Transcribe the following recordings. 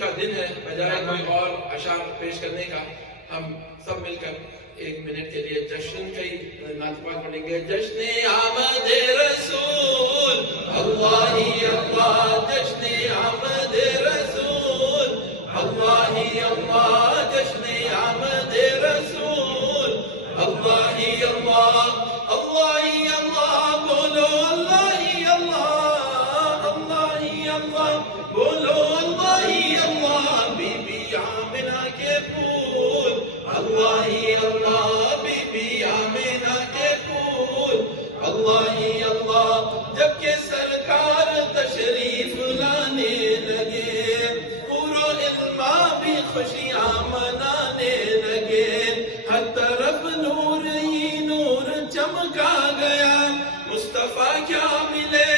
کا دن ہے، بجائے کوئی اور اشعار پیش کرنے کا ہم سب مل کر 1 منٹ کے لیے جشن کا ہی نعت پاک پڑھیں گے. جشن آمد رسول اللہ ہی اللہ، جشن آمد رسول اللہ ہی اللہ، جشن آمد رسول اللہ ہی اللہ، اللہ ہی اللہ، بولو اللہ ہی اللہ، اللہ ہی اللہ، بولو اللہ ہی اللہ. بی بی آمنہ کے پھول اللہ ہی اللہ، بی بی آمنہ کے پھول اللہ ہی اللہ. جب کہ سرکار تشریف لانے لگے، پورو علما بھی خوشیاں منانے لگے، ہر طرف نور ہی نور چمکا گیا. مصطفیٰ کیا ملے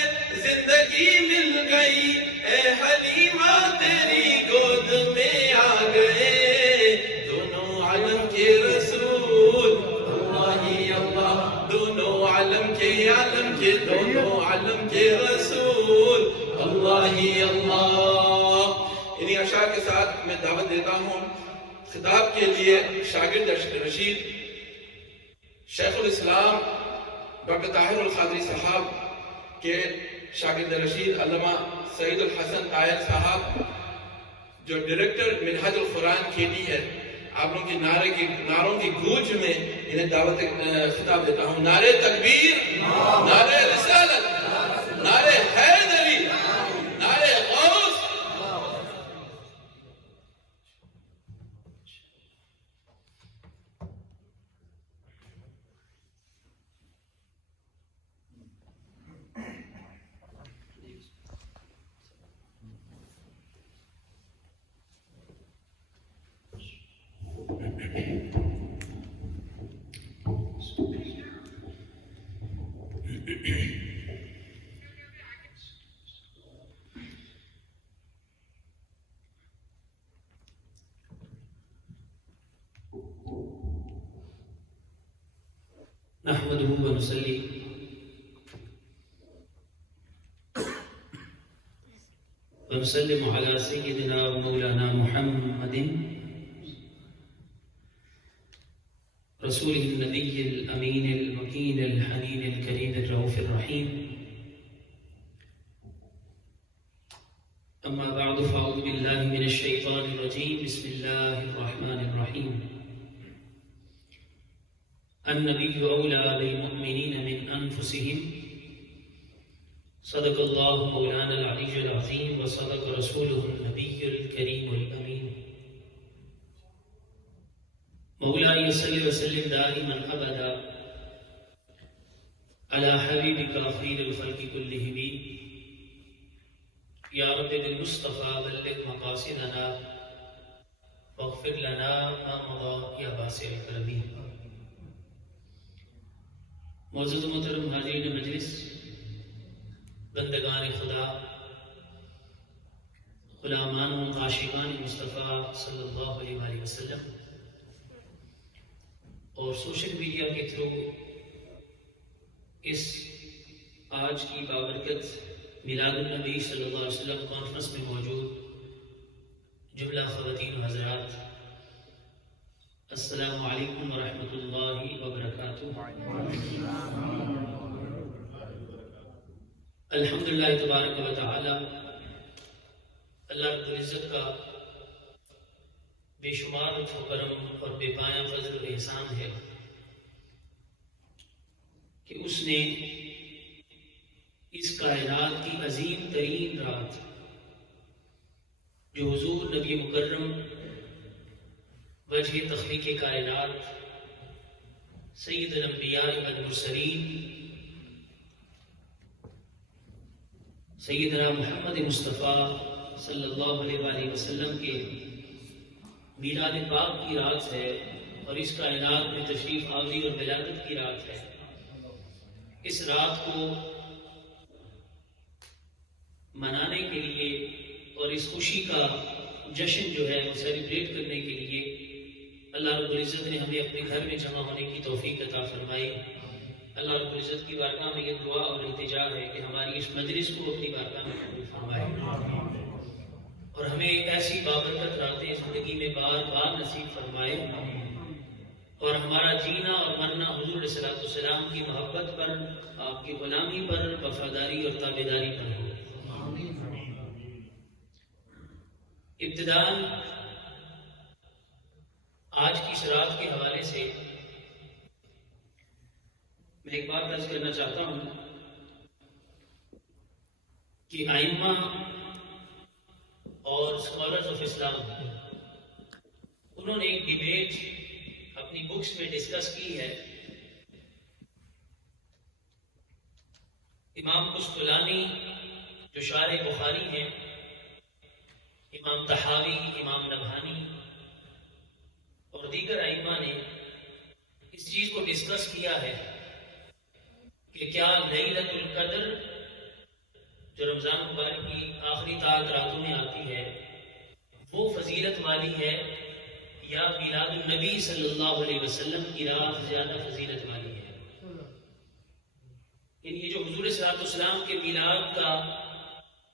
زندگی مل گئی، اے حلیمہ تیری گود میں آ گئے. دونوں عالم کے رسول اللہ ہی اللہ، دونوں عالم کے دونوں عالم کے رسول اللہ ہی اللہ. انہی اشعار کے ساتھ میں دعوت دیتا ہوں خطاب کے لیے شاگرد رشید شیخ الاسلام ڈاکٹر طاہر القادری صاحب کے شاگرد رشید علامہ سعید الحسن طاہر صاحب، جو ڈائریکٹر منہاج القرآن کھیلی ہے. آپ لوگوں کی نعروں کی گونج میں انہیں دعوت خطاب دیتا ہوں. نعرے تکبیر، نعرے رسالت، نعرے حیدری، نعرے غوث. نحمده ونصلي ونسلم على سيدنا ومولانا محمد رسوله النبي الأمين المكين الحنين الكريم الرؤوف الرحيم. أما بعد فأعوذ بالله من الشيطان الرجيم. بسم الله الرحمن الرحيم. النبي أولى بالمؤمنين من أنفسهم. صدق الله مولانا العلي العظيم وصدق رسوله النبي الكريم الأمين. مولاي صل وسلم دائما أبدا على حبيبك خير الخلق كلهم. يا رب بالمصطفى بلغ مقاصدنا واغفر لنا ما مضى يا واسع الكرم. معزز محترم حاضرین مجلس، بندگان خدا، غلامان و عاشقان مصطفیٰ صلی اللہ علیہ وآلہ وسلم، اور سوشل میڈیا کے تھرو اس آج کی بابرکت میلاد النبی صلی اللہ علیہ وسلم کانفرنس میں موجود جملہ خواتین و حضرات، السلام علیکم ورحمۃ اللہ وبرکاتہ. الحمدللہ تبارک و تعالی، اللہ رب العزت کا بے شمار لطف و کرم اور بے پایہ فضل و احسان ہے کہ اس نے اس کائنات کی عظیم ترین رات، جو حضور نبی مکرم وجہ تخلیق کائنات سید الانبیاء والمرسلین سیدنا محمد مصطفیٰ صلی اللہ علیہ وآلہ وسلم کے میلاد پاک کی رات ہے، اور اس کائنات میں تشریف آوری اور ولادت کی رات ہے. اس رات کو منانے کے لیے اور اس خوشی کا جشن جو ہے وہ سیلیبریٹ کرنے کے لیے اللہ رب العزت نے ہمیں اپنے گھر میں جمع ہونے کی توفیق عطا فرمائی. اللہ رب العزت کی بارگاہ میں یہ دعا اور التجا ہے کہ ہماری اس مجلس کو اپنی بارگاہ میں قبول فرمائے. اور ہمیں ایسی بابرکت راتیں زندگی میں بار بار نصیب فرمائے، اور ہمارا جینا اور مرنا حضور علیہ الصلوۃ والسلام کی محبت پر، آپ کی غلامی پر، وفاداری اور تابعداری پر ہو۔ ابتداءً آج کی اس رات کے حوالے سے میں ایک بات عرض کرنا چاہتا ہوں کہ ائمہ اور اسکالرز آف اسلام انہوں نے ایک ڈیبیٹ اپنی بکس میں ڈسکس کی ہے۔ امام قسطلانی جو شارح بخاری ہیں، امام طحاوی، امام نبہانی اور دیگر ائمہ نے اس چیز کو ڈسکس کیا ہے کہ کیا لیلۃ القدر جو رمضان مبارک کی آخری طاعت راتوں میں آتی ہے وہ فضیلت والی ہے یا میلاد النبی صلی اللہ علیہ وسلم کی رات زیادہ فضیلت والی ہے؟ یعنی یہ جو حضور صلی اللہ علیہ وسلم کے میلاد کا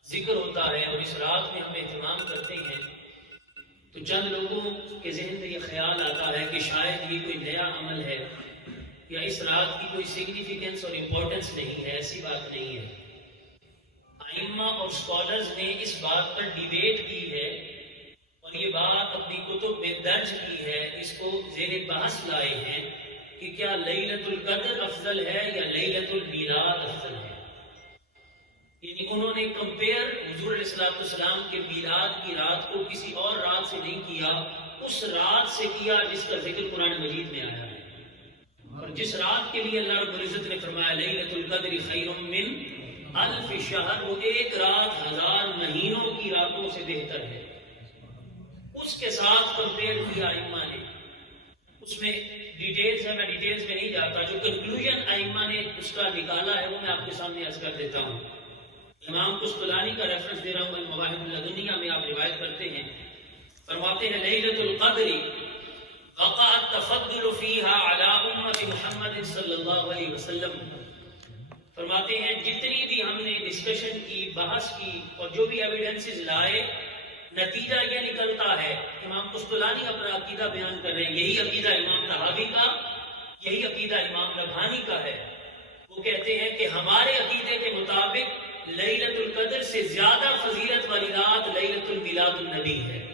ذکر ہوتا ہے اور اس رات میں ہم اہتمام کرتے ہیں تو چند لوگوں کے ذہن میں یہ خیال آتا ہے کہ شاید یہ کوئی نیا عمل ہے یا اس رات کی کوئی سگنیفیکنس اور امپورٹنس نہیں ہے۔ ایسی بات نہیں ہے۔ ائمہ اور اسکالرز نے اس بات پر ڈیبیٹ کی ہے اور یہ بات اپنی کتب میں درج کی ہے، اس کو زیر بحث لائے ہیں کہ کیا لیلۃ القدر افضل ہے یا لیلۃ المیلاد افضل ہے۔ یعنی انہوں نے کمپیئر حضور علیہ الصلوۃ والسلام کے میلاد کی رات کو کسی اور رات سے نہیں کیا، اس رات سے کیا جس کا ذکر قرآن مجید میں آیا ہے، اور جس رات کے لیے اللہ رب العزت نے فرمایا لیلۃ القدر خیر من الف شہر، وہ ایک رات 1000 مہینوں کی راتوں سے بہتر ہے، اس کے ساتھ کمپیئر کیا ائمہ نے۔ اس میں ڈیٹیلز ہے، میں ڈیٹیلز میں نہیں جاتا، جو کنکلوژن ائمہ نے اس کا نکالا ہے وہ میں آپ کے سامنے عرض کر دیتا ہوں۔ امام قسطلانی کا ریفرنس دے رہا ہوں، المواہب اللدنیہ میں آپ روایت کرتے ہیں، فرماتے ہیں لیلۃ القدر وقع التفضل فيها على امت محمد صلی اللہ علیہ وسلم۔ فرماتے ہیں جتنی بھی ہم نے ڈسکشن کی، بحث کی اور جو بھی ایویڈنسز لائے، نتیجہ یہ نکلتا ہے، امام قسطلانی اپنا عقیدہ بیان کر رہے ہیں، یہی عقیدہ امام طحاوی کا، یہی عقیدہ امام نبہانی کا ہے۔ وہ کہتے ہیں کہ ہمارے عقیدے کے مطابق لیلۃ القدر سے زیادہ فضیلت والی رات لیلۃ المیلاد النبی ہے۔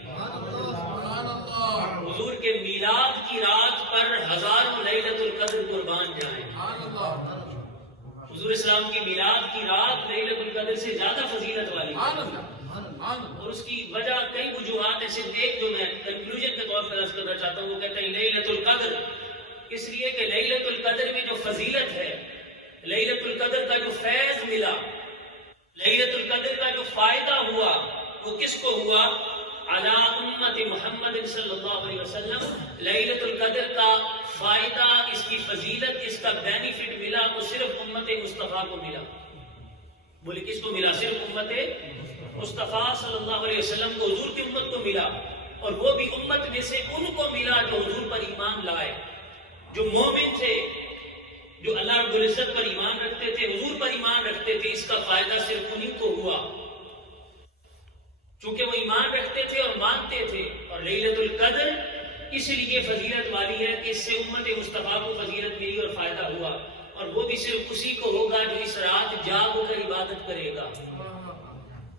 حضور کے میلاد کی رات پر ہزاروں لیلۃ القدر قربان جائیں۔ حضور اسلام کی میلاد کی رات لیلۃ القدر سے زیادہ فضیلت والی ہے، اور اس کی وجہ کئی وجوہات ہیں، صرف ایک جو میں کنکلوژن کے طور پر عرض کرنا چاہتا ہوں، وہ کہتے ہیں لیلۃ القدر اس لیے کہ لیلۃ القدر میں جو فضیلت ہے، لیلۃ القدر کا جو فیض ملا، لیلۃ القدر کا جو فائدہ ہوا وہ کس کو ہوا؟ علی امت محمد صلی اللہ علیہ وسلم۔ لیلۃ القدر کا فائدہ، اس کی فضیلت، اس کا بینیفٹ ملا تو صرف امت مصطفیٰ کو ملا۔ بولے کس کو ملا؟ صرف امت مصطفیٰ صلی اللہ علیہ وسلم کو، حضور کی امت کو ملا، اور وہ بھی امت میں سے ان کو ملا جو حضور پر ایمان لائے، جو مومن تھے، جو اللہ رب العزت پر ایمان رکھتے تھے، حضور پر ایمان رکھتے تھے۔ اس کا فائدہ صرف انہی کو ہوا، چونکہ وہ ایمان رکھتے تھے اور مانتے تھے۔ اور لیلۃ القدر اس لیے فضیلت والی ہے کہ اس سے امت مصطفیٰ کو فضیلت ملی اور فائدہ ہوا، اور وہ بھی صرف اسی کو ہوگا جو اس رات جاگ کر عبادت کرے گا۔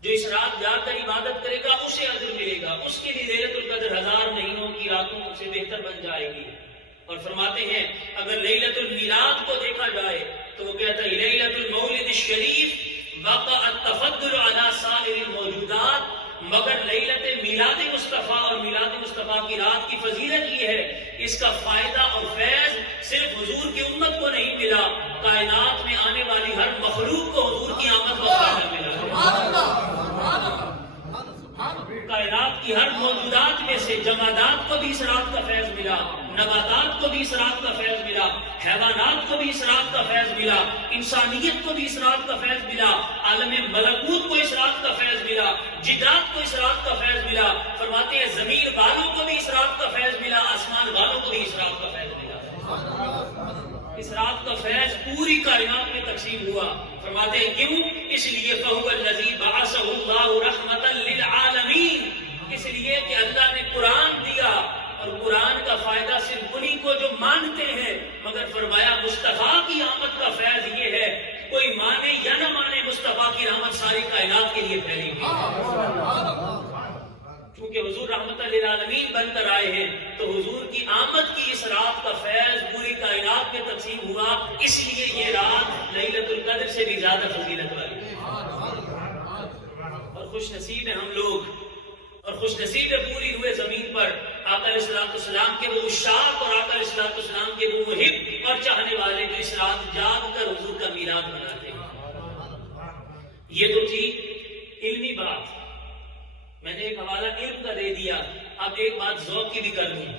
جو اس رات جا کر عبادت کرے گا اسے اجر ملے گا، اس کے لیے لیلۃ القدر 1000 مہینوں کی راتوں سے بہتر بن جائے گی۔ اور فرماتے ہیں اگر لیلۃ المیلاد کو دیکھا جائے تو وہ کہتا ہے لیلۃ المولد الشریف وقع التفضل علی سائر الموجودات، مگر لیلۃ میلاد مصطفیٰ اور میلاد مصطفیٰ کی رات کی فضیلت یہ ہے، اس کا فائدہ اور فیض صرف حضور کی امت کو نہیں ملا، کائنات میں آنے والی ہر مخلوق کو حضور کی آمد کا فائدہ ملا۔ کائنات کی ہر موجودات میں سے جمادات کو بھی اس رات کا فیض ملا، نباتات کو بھی اس رات کا فیض ملا، حیوانات کو بھی اس رات کا فیض ملا، انسانیت کو بھی اس رات کا فیض ملا، عالم ملکوت کو اس رات کا فیض ملا، جدات کو اس رات کا فیض ملا۔ فرماتے ہیں زمین والوں کو بھی اس رات کا فیض ملا، آسمان والوں کو بھی اس رات کا فیض ملا۔ اس رات کا فیض پوری کائنات میں تقسیم ہوا۔ فرماتے ہیں کیوں؟ اس لیے فَهُوَ الَّذِي بَعَثَهُ اللَّهُ رَحْمَةً لِلْعَالَمِينَ، کہ اللہ نے قرآن دیا اور قرآن کا فائدہ صرف انہی کو جو مانتے ہیں، مگر فرمایا مصطفیٰ کی آمد کا فیض یہ ہے کوئی مانے یا نہ مانے مصطفیٰ کی رحمت ساری کائنات کے لیے پھیلے گی۔ چونکہ حضور رحمت للعالمین بن کر آئے ہیں تو حضور کی آمد کی اس رات کا فیض پوری کائنات میں تقسیم ہوا، اس لیے یہ رات لیلۃ القدر سے بھی زیادہ فضیلت والی ہے۔ اور خوش نصیب ہیں ہم لوگ، اور خوش نصیب ہے پوری روئے زمین پر آقا علیہ الصلوۃ والسلام کے وہ عشاق اور آقا علیہ الصلوۃ والسلام کے وہ محب اور چاہنے والے جو اس رات جاگ کر حضور کا میلاد مناتے ہیں۔ یہ تو تھی علمی بات، میں نے ایک حوالہ علم کا دے دیا، اب ایک بات ذوق کی بھی کر دوں،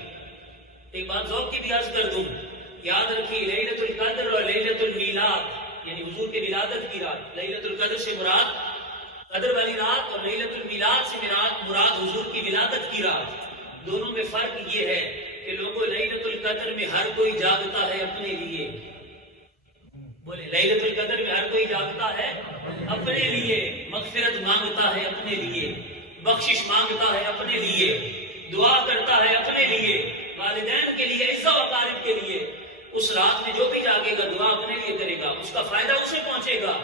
ایک بات ذوق کی بھی عرض کر دوں۔ یاد رکھیے لیلۃ القدر اور لیلۃ المیلاد یعنی حضور کے ولادت کی رات، لیلۃ القدر سے مراد قدر والی رات اور لیلۃ المیلاد سے مراد حضور کی ولادت کی رات۔ دونوں میں فرق یہ ہے کہ لوگوں لیلۃ القدر میں ہر کوئی جاگتا ہے اپنے لیے، بولے لیلۃ القدر میں ہر کوئی جاگتا ہے اپنے لیے، مغفرت مانگتا ہے اپنے لیے، بخشش مانگتا ہے اپنے لیے، دعا کرتا ہے اپنے لیے، والدین کے لیے، عزت و اقارب کے لیے۔ اس رات میں جو بھی جاگے گا دعا اپنے لیے کرے گا، اس کا فائدہ اسے پہنچے گا۔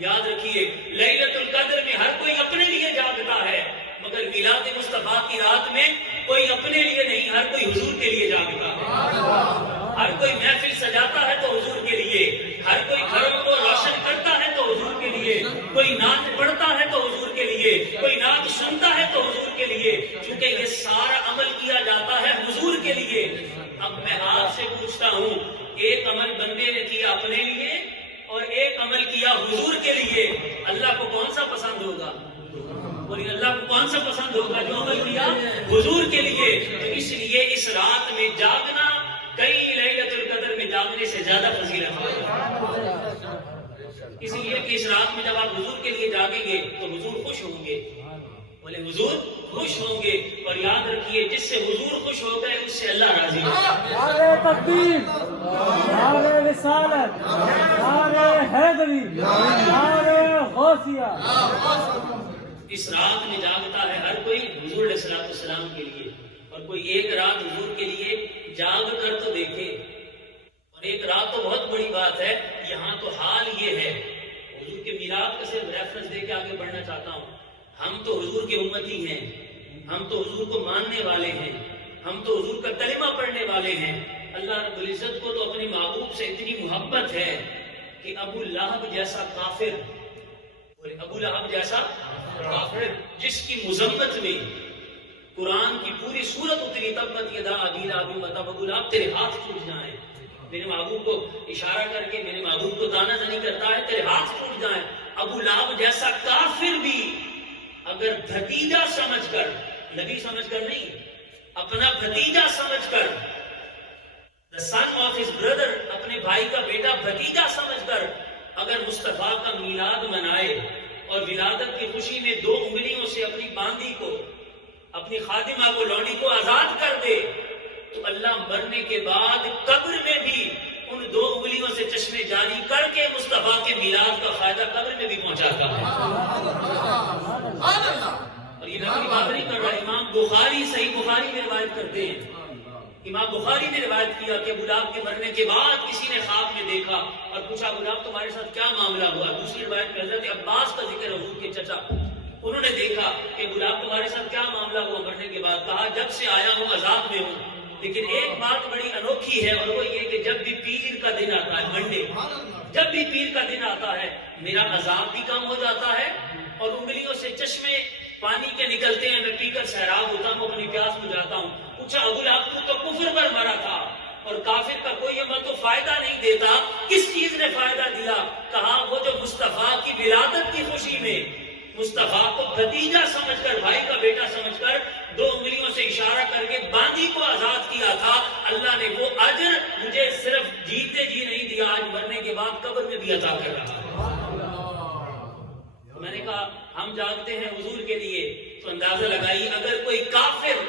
یاد رکھیے لیلۃ القدر میں ہر کوئی اپنے لیے جاگتا ہے، مگر میلاد مصطفیٰ کی رات میں کوئی اپنے لیے نہیں، ہر کوئی حضور کے لیے جاگتا ہے۔ ہر کوئی محفل سجاتا ہے تو حضور کے لیے، ہر کوئی گھروں کو روشن کرتا ہے تو حضور کے لیے، کوئی نعت پڑھتا ہے تو حضور کے لیے، کوئی نعت سنتا ہے تو حضور کے لیے، چونکہ یہ سارا عمل کیا جاتا ہے حضور کے لیے۔ اب میں آپ سے پوچھتا ہوں، ایک عمل بندے نے کیا اپنے لیے اور ایک عمل کیا حضور کے لیے، اللہ کو کون سا پسند ہوگا؟ اور اللہ کو کون سا پسند ہوگا؟ جو عمل کیا حضور کے لیے۔ تو اس لیے اس رات میں جاگنا کئی لیلۃ القدر میں جاگنے سے زیادہ فضیلت ہے، اس لیے کہ اس رات میں جب آپ حضور کے لیے جاگیں گے تو حضور خوش ہوں گے، بولے حضور خوش ہوں گے۔ اور یاد رکھیے جس سے حضور خوش ہو گئے اس سے اللہ راضی ہے۔ نعرہ تکبیر، نعرہ رسالت، نعرہ حیدری، نعرہ غوثیہ۔ اس رات میں جاگتا ہے ہر کوئی حضور علیہ الصلوۃ والسلام کے لیے، اور کوئی ایک رات حضور کے لیے جاگ کر تو دیکھے، اور ایک رات تو بہت بڑی بات ہے۔ یہاں تو حال یہ ہے، حضور کے میلاد کا صرف ریفرنس دے کے آگے بڑھنا چاہتا ہوں، ہم تو حضور کے امتی ہیں، ہم تو حضور کو ماننے والے ہیں، ہم تو حضور کا کلمہ پڑھنے والے ہیں۔ اللہ رب العزت کو تو اپنے محبوب سے اتنی محبت ہے کہ ابو لہب جیسا کافر، ابو لہب جیسا کافر جس کی مذمت میں قرآن کی پوری سورت اتری، تبت یدا ابی لہب وتب، ابو لہب تیرے ہاتھ ٹوٹ جائیں، میرے محبوب کو اشارہ کر کے میرے محبوب کو تانا زنی کرتا ہے، تیرے ہاتھ ٹوٹ جائیں۔ ابو لہب جیسا کافر بھی اگر بھتیجا سمجھ کر، نبی سمجھ کر نہیں، اپنا بھتیجا سمجھ کر، the son of his brother، اپنے بھائی کا بیٹا بھتیجا سمجھ کر اگر مصطفیٰ کا میلاد منائے اور ولادت کی خوشی میں 2 انگلیوں سے اپنی باندی کو، اپنی خادمہ کو، لونڈی کو آزاد کر دے، تو اللہ مرنے کے بعد قبر میں بھی ان 2 انگلیوں سے چشمے جاری کر کے مصطفیٰ کے میلاد کا فائدہ قبر میں بھی پہنچاتا ہے۔ اور یہ میں اپنی بات نہیں کر رہا، امام بخاری، صحیح بخاری میں روایت کرتے ہیں، امام بخاری نے روایت کیا کہ ابو لہب کے مرنے کے بعد کسی نے خواب میں دیکھا اور پوچھا ابو لہب تمہارے ساتھ کیا معاملہ ہوا؟ دوسری روایت میں حضرت عباس کا ذکر، حضور کے چچا، انہوں نے دیکھا کہ ابو لہب تمہارے ساتھ کیا معاملہ ہوا مرنے کے بعد؟ کہا جب سے آیا ہوں عذاب میں ہوں، لیکن ایک بات بڑی انوکھی ہے اور وہ یہ کہ جب بھی پیر کا دن آتا ہے، منڈے، جب بھی پیر کا دن آتا ہے میرا عذاب بھی کم ہو جاتا ہے اور انگلیوں سے چشمے پانی کے نکلتے ہیں، میں پی کر سیراب ہوتا ہوں، اپنی پیاس بجھاتا ہوں۔ پوچھا ابو لہب تو کفر پر مرا تھا اور کافر کا کوئی عمل تو فائدہ نہیں دیتا، کس چیز نے فائدہ دیا؟ کہا وہ جو مصطفیٰ کی ولادت کی خوشی میں مصطفیٰ کو بھتیجا سمجھ کر، بھائی کا بیٹا سمجھ کر 2 انگلیوں سے اشارہ کر کے باندی کو آزاد کیا تھا، اللہ نے وہ اجر مجھے صرف جیتے جی نہیں دیا، آج مرنے کے بعد قبر میں بھی عطا کر رہا ہے۔ میں نے کہا ہم جاگتے ہیں حضور کے لیے، تو اندازہ لگائیے اگر کوئی کافر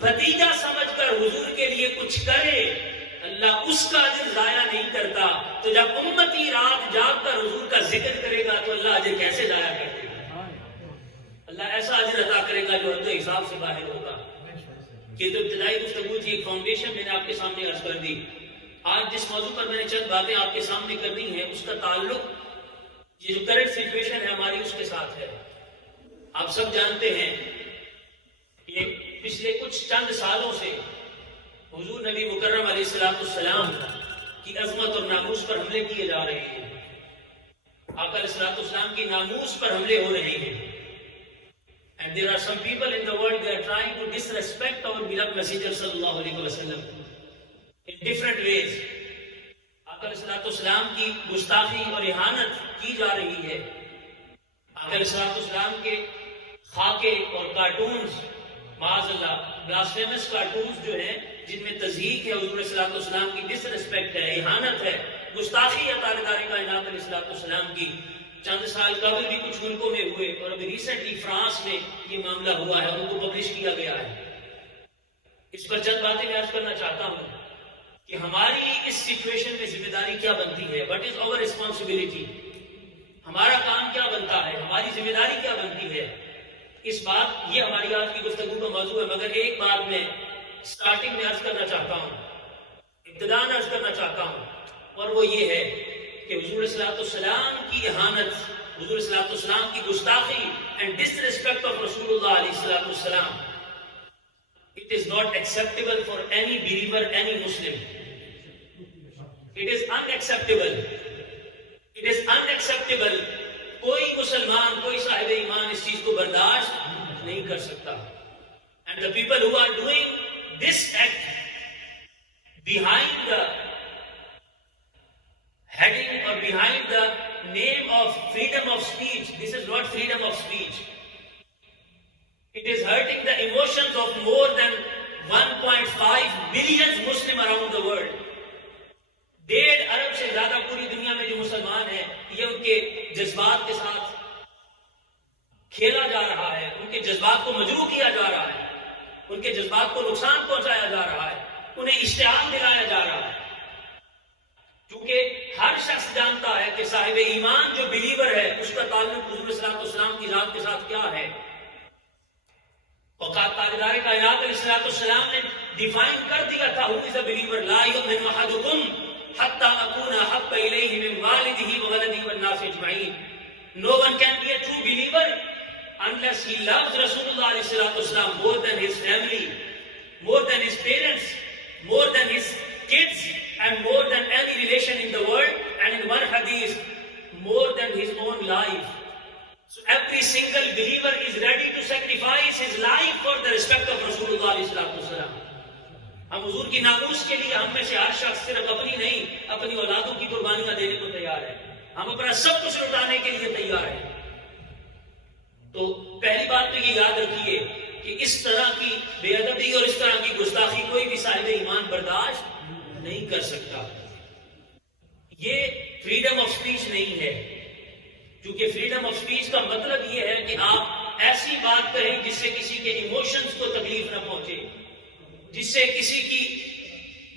بھتیجا سمجھ کر حضور کے لیے کچھ کرے، اللہ اس کا اجر ضائع نہیں کرتا، تو جب امتی رات جاگ کر حضور کا ذکر کرے گا تو اللہ اجر کیسے ضائع کر دے گا؟ اللہ ایسا اجر عطا کرے گا جو حد و حساب سے باہر ہوگا. یہ تو ابتدائی گفتگو تھی, ایک فاؤنڈیشن میں نے آپ کے سامنے عرض کر دی. آج جس موضوع پر میں نے چند باتیں آپ کے سامنے کرنی ہے, اس کا تعلق یہ جو کرنٹ سچویشن ہے ہماری اس کے ساتھ ہے. آپ سب جانتے ہیں کہ پچھلے کچھ چند سالوں سے حضور نبی مکرم علیہ السلام کی عظمت اور ناموس پر حملے کیے جا رہے ہیں. آقا علیہ السلام کی ناموس پر حملے ہو رہے ہیں. And there are some people in the world, they are trying to disrespect our beloved Messenger sallallahu alaihi wasallam in different ways. آقا علیہ السلام کی گستاخی اور اہانت کی جا رہی ہے. آقا علیہ السلام کے خاکے اور کارٹونز, معاذ اللہ بلاسفیمس کارٹونز جو ہیں جن میں تضحیق ہے, حضور صلی اللہ علیہ وسلم کی ڈس ریسپیکٹ ہے, اہانت ہے, گستاخی ہے تابعداری کائنات علیہ السلام کی. چند سال قبل بھی کچھ ملکوں میں ہوئے اور ابھی ریسنٹلی فرانس میں یہ معاملہ ہوا ہے اور ان کو پبلش کیا گیا ہے. اس پر چند باتیں میں عرض کرنا چاہتا ہوں کہ ہماری اس سچویشن میں ذمہ داری کیا بنتی ہے. وٹ از آور ریسپانسبلٹی, ہمارا کام کیا بنتا ہے, ہماری ذمہ داری کیا بنتی ہے. اس بات یہ ہماری آج کی گفتگو کا موضوع ہے. مگر ایک بات میں سٹارٹنگ میں عرض کرنا چاہتا ہوں, ابتداءً عرض کرنا چاہتا ہوں, اور وہ یہ ہے کہ حضور صلی اللہ علیہ وسلم کی اہانت, حضور صلی اللہ علیہ وسلم کی گستاخی and disrespect of Rasulullah علیہ السلام, it is not acceptable for any believer, any Muslim. It is unacceptable. It is unacceptable. کوئی مسلمان, کوئی صاحب ایمان اس چیز کو برداشت نہیں کر سکتا. And the people who are doing this act behind the heading or behind the name of freedom of speech, this is not freedom of speech. It is hurting the emotions of more than 1.5 billion Muslims around the world. 1.5 ارب سے زیادہ پوری دنیا میں جو مسلمان ہیں, یہ ان کے جذبات کے ساتھ کھیلا جا رہا ہے, ان کے جذبات کو مجروح کیا جا رہا ہے, ان کے جذبات کو نقصان پہنچایا جا رہا ہے, انہیں اشتعال دلایا جا رہا ہے. کیونکہ ہر شخص جانتا ہے کہ صاحب ایمان جو بلیور ہے اس کا تعلق حضور صلی اللہ علیہ وسلم کی ذات کے ساتھ کیا ہے. اوقات تاجدار کائنات علیہ السلام نے ڈیفائن کر دیا تھا, who is a believer, لا یؤمن احدکم حتی اکون احب الیہ من والدہ وولدہ والناس اجمعین. No one can be a true believer unless he loves Rasulullah علیہ السلام more than his family, more than his parents, more than his kids, and more than any relation in the world, and in one hadith, more than his own life. So every single believer is ready to sacrifice his life for the respect of Rasulullah علیہ السلام. ہم حضور کی ناموس کے لیے ہم میں سے ہر شخص صرف اپنی نہیں, اپنی اولادوں کی قربانیاں دینے کو تیار ہے. ہم اپنا سب کچھ لٹانے کے لیے تیار ہیں. تو پہلی بات تو یہ یاد رکھیے کہ اس طرح کی بے ادبی اور اس طرح کی گستاخی کوئی بھی صاحب ایمان برداشت نہیں کر سکتا. یہ فریڈم آف سپیچ نہیں ہے, کیونکہ فریڈم آف سپیچ کا مطلب یہ ہے کہ آپ ایسی بات کہیں جس سے کسی کے ایموشنز کو تکلیف نہ پہنچے, جس سے کسی کی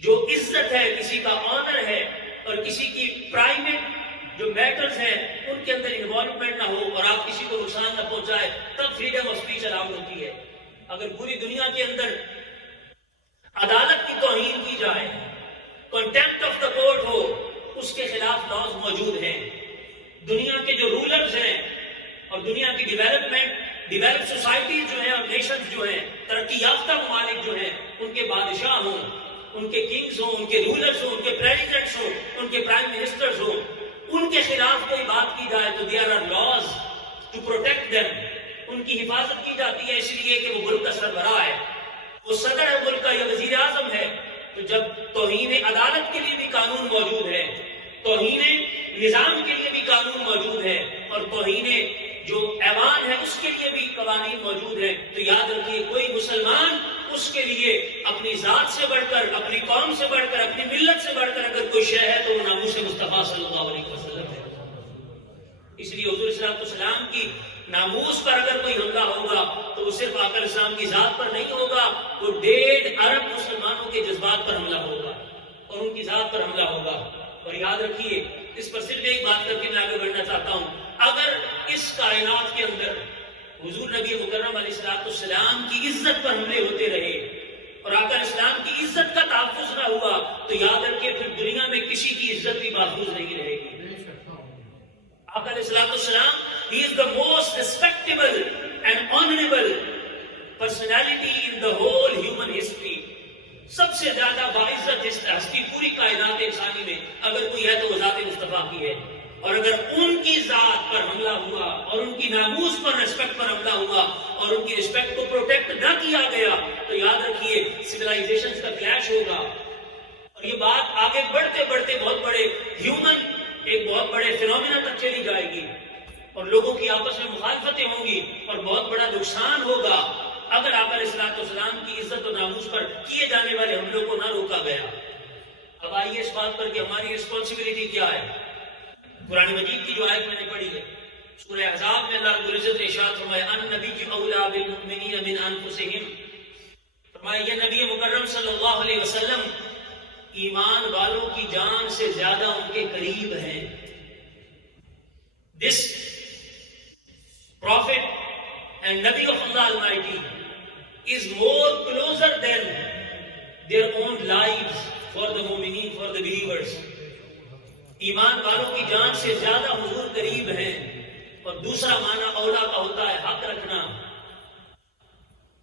جو عزت ہے, کسی کا آنر ہے, اور کسی کی پرائیویٹ جو میٹرز ہیں ان کے اندر انوالومنٹ نہ ہو اور آپ کسی کو نقصان نہ پہنچائے, تب فریڈم آف سپیچ الاؤڈ ہوتی ہے. اگر پوری دنیا کے اندر عدالت کی توہین کی جائے, کنٹیمپٹ آف دا کورٹ ہو, اس کے خلاف لاز موجود ہیں. دنیا کے جو رولرز ہیں اور دنیا کی ڈیولپ سوسائٹیز جو ہیں اور نیشنز جو ہیں, ترقی یافتہ ممالک جو ہیں, ان کے بادشاہ ہوں, ان کے کنگز ہوں, ان کے رولرز ہوں, ان کے پریزیڈنٹس ہوں, ان کے پرائم منسٹرز ہوں, ان کے خلاف کوئی بات کی جائے تو there are laws to protect them. ان کی حفاظت کی جاتی ہے اس لیے کہ وہ ملک کا سربراہ ہے, وہ صدر ہے ملک کا یا وزیر اعظم ہے. تو جب توہین عدالت کے لیے بھی قانون موجود ہے, توہین نظام کے لیے بھی قانون موجود ہے, اور توہین جو ایوان ہے اس کے لیے بھی قوانین موجود ہیں, تو یاد رکھیے کوئی مسلمان اس کے لیے اپنی ذات سے بڑھ کر, اپنی قوم سے بڑھ کر, اپنی ملت سے بڑھ کر اگر کوئی شے ہے تو وہ ناموس مصطفیٰ صلی اللہ علیہ وسلم ہے. اس لیے حضور صلی اللہ علیہ وسلم کی ناموس پر اگر کوئی حملہ ہوگا تو وہ صرف آقا علیہ السلام کی ذات پر نہیں ہوگا, وہ 1.5 ارب مسلمانوں کے جذبات پر حملہ ہوگا اور ان کی ذات پر حملہ ہوگا. اور یاد رکھیے, اس پر صرف ایک بات کر کے میں آگے بڑھنا چاہتا ہوں, اگر اس کائنات کے اندر حضور نبی مکرم علیہ السلام کی عزت پر حملے ہوتے رہے اور آقا علیہ السلام کی عزت کا تحفظ نہ ہوا تو یاد رکھیے پھر دنیا میں کسی کی عزت بھی محفوظ نہیں رہے گی. آقا علیہ السلام he is the most respectable and honorable personality in the whole human history. سب سے زیادہ باعزت ہستی پوری کائنات انسانی میں اگر کوئی ہے تو وہ ذات مصطفیٰ کی ہے. اور اگر ان کی ذات پر حملہ ہوا اور ان کی ناموس پر رسپیکٹ پر حملہ ہوا اور ان کی رسپیکٹ کو پروٹیکٹ نہ کیا گیا تو یاد رکھیے سویلائزیشنز کا کلیش ہوگا. اور یہ بات آگے بڑھتے بڑھتے بہت بڑے ہیومن ایک بہت بڑے فینومینا تک چلی جائے گی اور لوگوں کی آپس میں مخالفتیں ہوں گی اور بہت بڑا نقصان ہوگا اگر آقا علیہ السلام کی عزت و ناموس پر کیے جانے والے حملوں کو نہ روکا گیا. اب آئیے اس بات پر کہ ہماری رسپانسبلٹی کیا ہے. قرآن مجید کی جو آیت میں نے پڑھی ہے سورہ احزاب میں اللہ رب العزت نے ارشاد فرمایا النبی اولیٰ بالمؤمنین من انفسہم، فرمایا یہ نبی مکرم صلی اللہ علیہ وسلم ایمان والوں کی جان سے زیادہ ان کے قریب ہیں. This prophet and Nabi of Allah Almighty is more closer than their own lives for the mu'mineen, for the believers. ایمان والوں کی جان سے زیادہ حضور قریب ہیں. اور دوسرا معنی اولا کا ہوتا ہے حق رکھنا.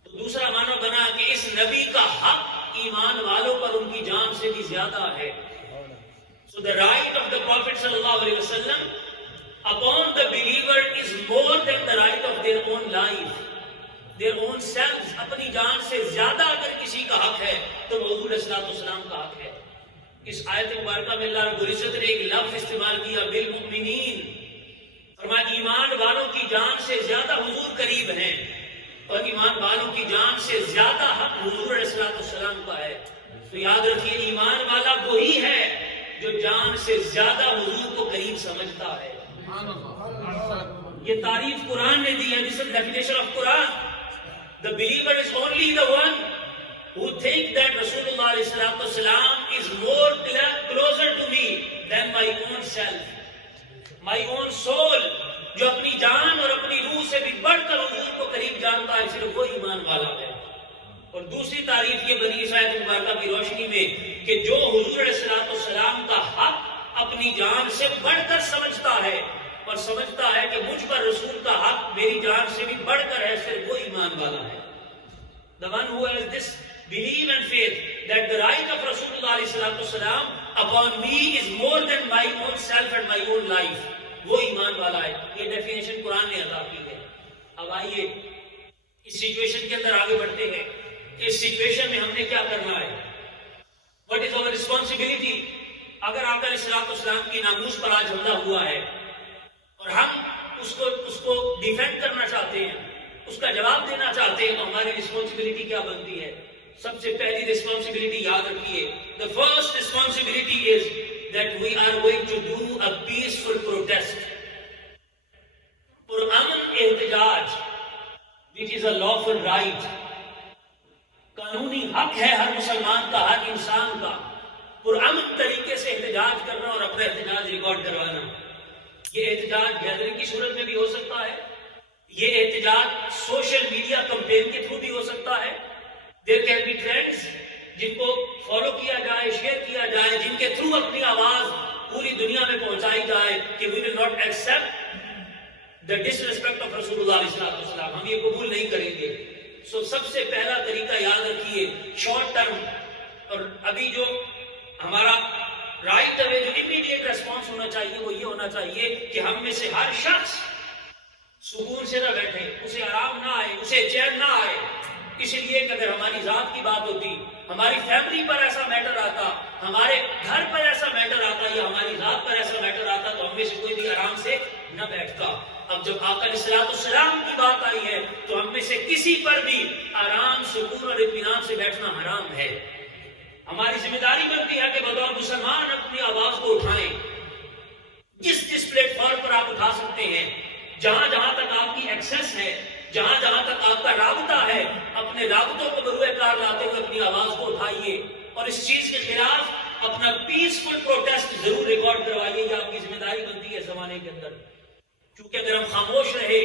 تو دوسرا معنی بنا کہ اس نبی کا حق ایمان والوں پر ان کی جان سے بھی زیادہ ہے. So the right of the Prophet sallallahu alaihi wasallam upon the believer is more than the right of their own life, their own selves. اپنی جان سے زیادہ اگر کسی کا حق ہے تو وہ حضور علیہ السلام کا حق ہے. اس آیت مبارکہ میں اللہ رب العزت نے ایک لفظ استعمال کیا بالمؤمنین، فرمایا ایمان والوں کی جان سے زیادہ حضور قریب ہیں اور ایمان والوں کی جان سے زیادہ حق حضور علیہ السلام کا ہے. تو یاد رکھیے ایمان والا وہی ہے جو جان سے زیادہ حضور کو قریب سمجھتا ہے. یہ تعریف قرآن نے دی ہے. This is definition of Quran. The believer is only the one who think that Rasulullah alayhi wasallam is more closer to me than my own self, my own soul. جو اپنی جان اور اپنی روح سے بھی بڑھ کر حضور کو قریب جانتا ہے صرف وہ ایمان والا ہے. اور دوسری تعریف یہ بنی اس آیت مبارکہ کی روشنی میں کہ جو حضور علیہ السلام کا حق اپنی جان سے بڑھ کر سمجھتا ہے اور سمجھتا ہے کہ مجھ پر رسول کا حق میری جان سے بھی بڑھ کر ہے صرف وہ ایمان والا ہے. The one who has this belief and faith that the right of Rasulullah alayhi wasallam upon me is more than my own self and my own life, وہ ایمان والا ہے. یہ ڈیفینیشن قرآن نے عطا کی ہے. اب آئیے اس سچویشن کے اندر آگے بڑھتے ہیں. اس سچویشن میں ہم نے کیا کرنا ہے؟ What is our responsibility؟ اگر آقا علیہ السلام کی ناموس پر آج حملہ ہوا ہے اور ہم اس کو ڈیفینڈ کرنا چاہتے ہیں، اس کا جواب دینا چاہتے ہیں تو ہماری رسپانسبلٹی کیا بنتی ہے؟ سب سے پہلی رسپانسبلٹی یاد رکھیے. The first responsibility is that we are going to do a peaceful protest. پرامن احتجاج which is a lawful right. قانونی حق ہے ہر مسلمان کا، ہر انسان کا پرامن طریقے سے احتجاج کرنا اور اپنا احتجاج ریکارڈ کروانا. یہ احتجاج گیدرنگ کی صورت میں بھی ہو سکتا ہے. یہ احتجاج سوشل میڈیا کمپین کے تھرو بھی ہو سکتا ہے. There can be trends جن کو فالو کیا جائے، شیئر کیا جائے، جن کے تھرو اپنی آواز پوری دنیا میں پہنچائی جائے کہ we will not accept the disrespect of Rasulullah علیہ السلام. ہم یہ قبول نہیں کریں گے. سو سب سے پہلا طریقہ یاد رکھیے شارٹ ٹرم اور ابھی جو ہمارا رائٹ اوے جو امیڈیٹ ریسپانس ہونا چاہیے وہ یہ ہونا چاہیے کہ ہم میں سے ہر شخص سکون سے نہ بیٹھے، اسے آرام نہ آئے، اسے چین نہ آئے. اس لیے کہ اگر ہماری ذات کی بات ہوتی، ہماری فیملی پر ایسا میٹر آتا، ہمارے گھر پر ایسا میٹر آتا یا ہماری ذات پر ایسا میٹر آتا تو ہم میں سے کوئی بھی آرام سے نہ بیٹھتا. اب جب آقا علیہ السلام کی بات آئی ہے تو ہم میں سے کسی پر بھی آرام، سکون اور اطمینان سے بیٹھنا حرام ہے. ہماری ذمہ داری بنتی ہے کہ بطور مسلمان اپنی آواز کو اٹھائیں. جس پلیٹ فارم پر آپ اٹھا سکتے ہیں، جہاں تک آپ کی ایکسس ہے، جہاں تک آپ کا رابطہ ہے، اپنے رابطوں کو بروئے کار لاتے ہوئے اپنی آواز کو اٹھائیے اور اس چیز کے خلاف اپنا پیسفل پروٹیسٹ ضرور ریکارڈ کروائیے. یہ آپ کی ذمہ داری بنتی ہے اس زمانے کے اندر. کیونکہ اگر ہم خاموش رہے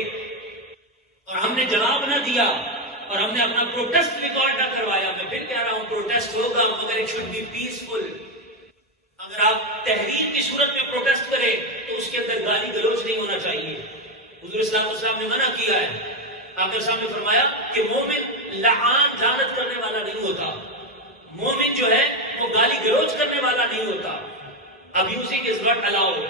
اور ہم نے جواب نہ دیا اور ہم نے اپنا پروٹیسٹ ریکارڈ نہ کروایا. میں پھر کہہ رہا ہوں پروٹیسٹ ہوگا مگر اٹ شوڈ بی پیسفل. اگر آپ تحریر کی صورت میں پروٹیسٹ کریں تو اس کے اندر گالی گلوچ نہیں ہونا چاہیے. حضور صلی اللہ علیہ وسلم نے منع کیا ہے. آپ کے سامنے فرمایا کہ مومن لعان لعنت کرنے والا نہیں ہوتا. مومن جو ہے وہ گالی گلوچ کرنے والا نہیں ہوتا. Abusing is not allowed.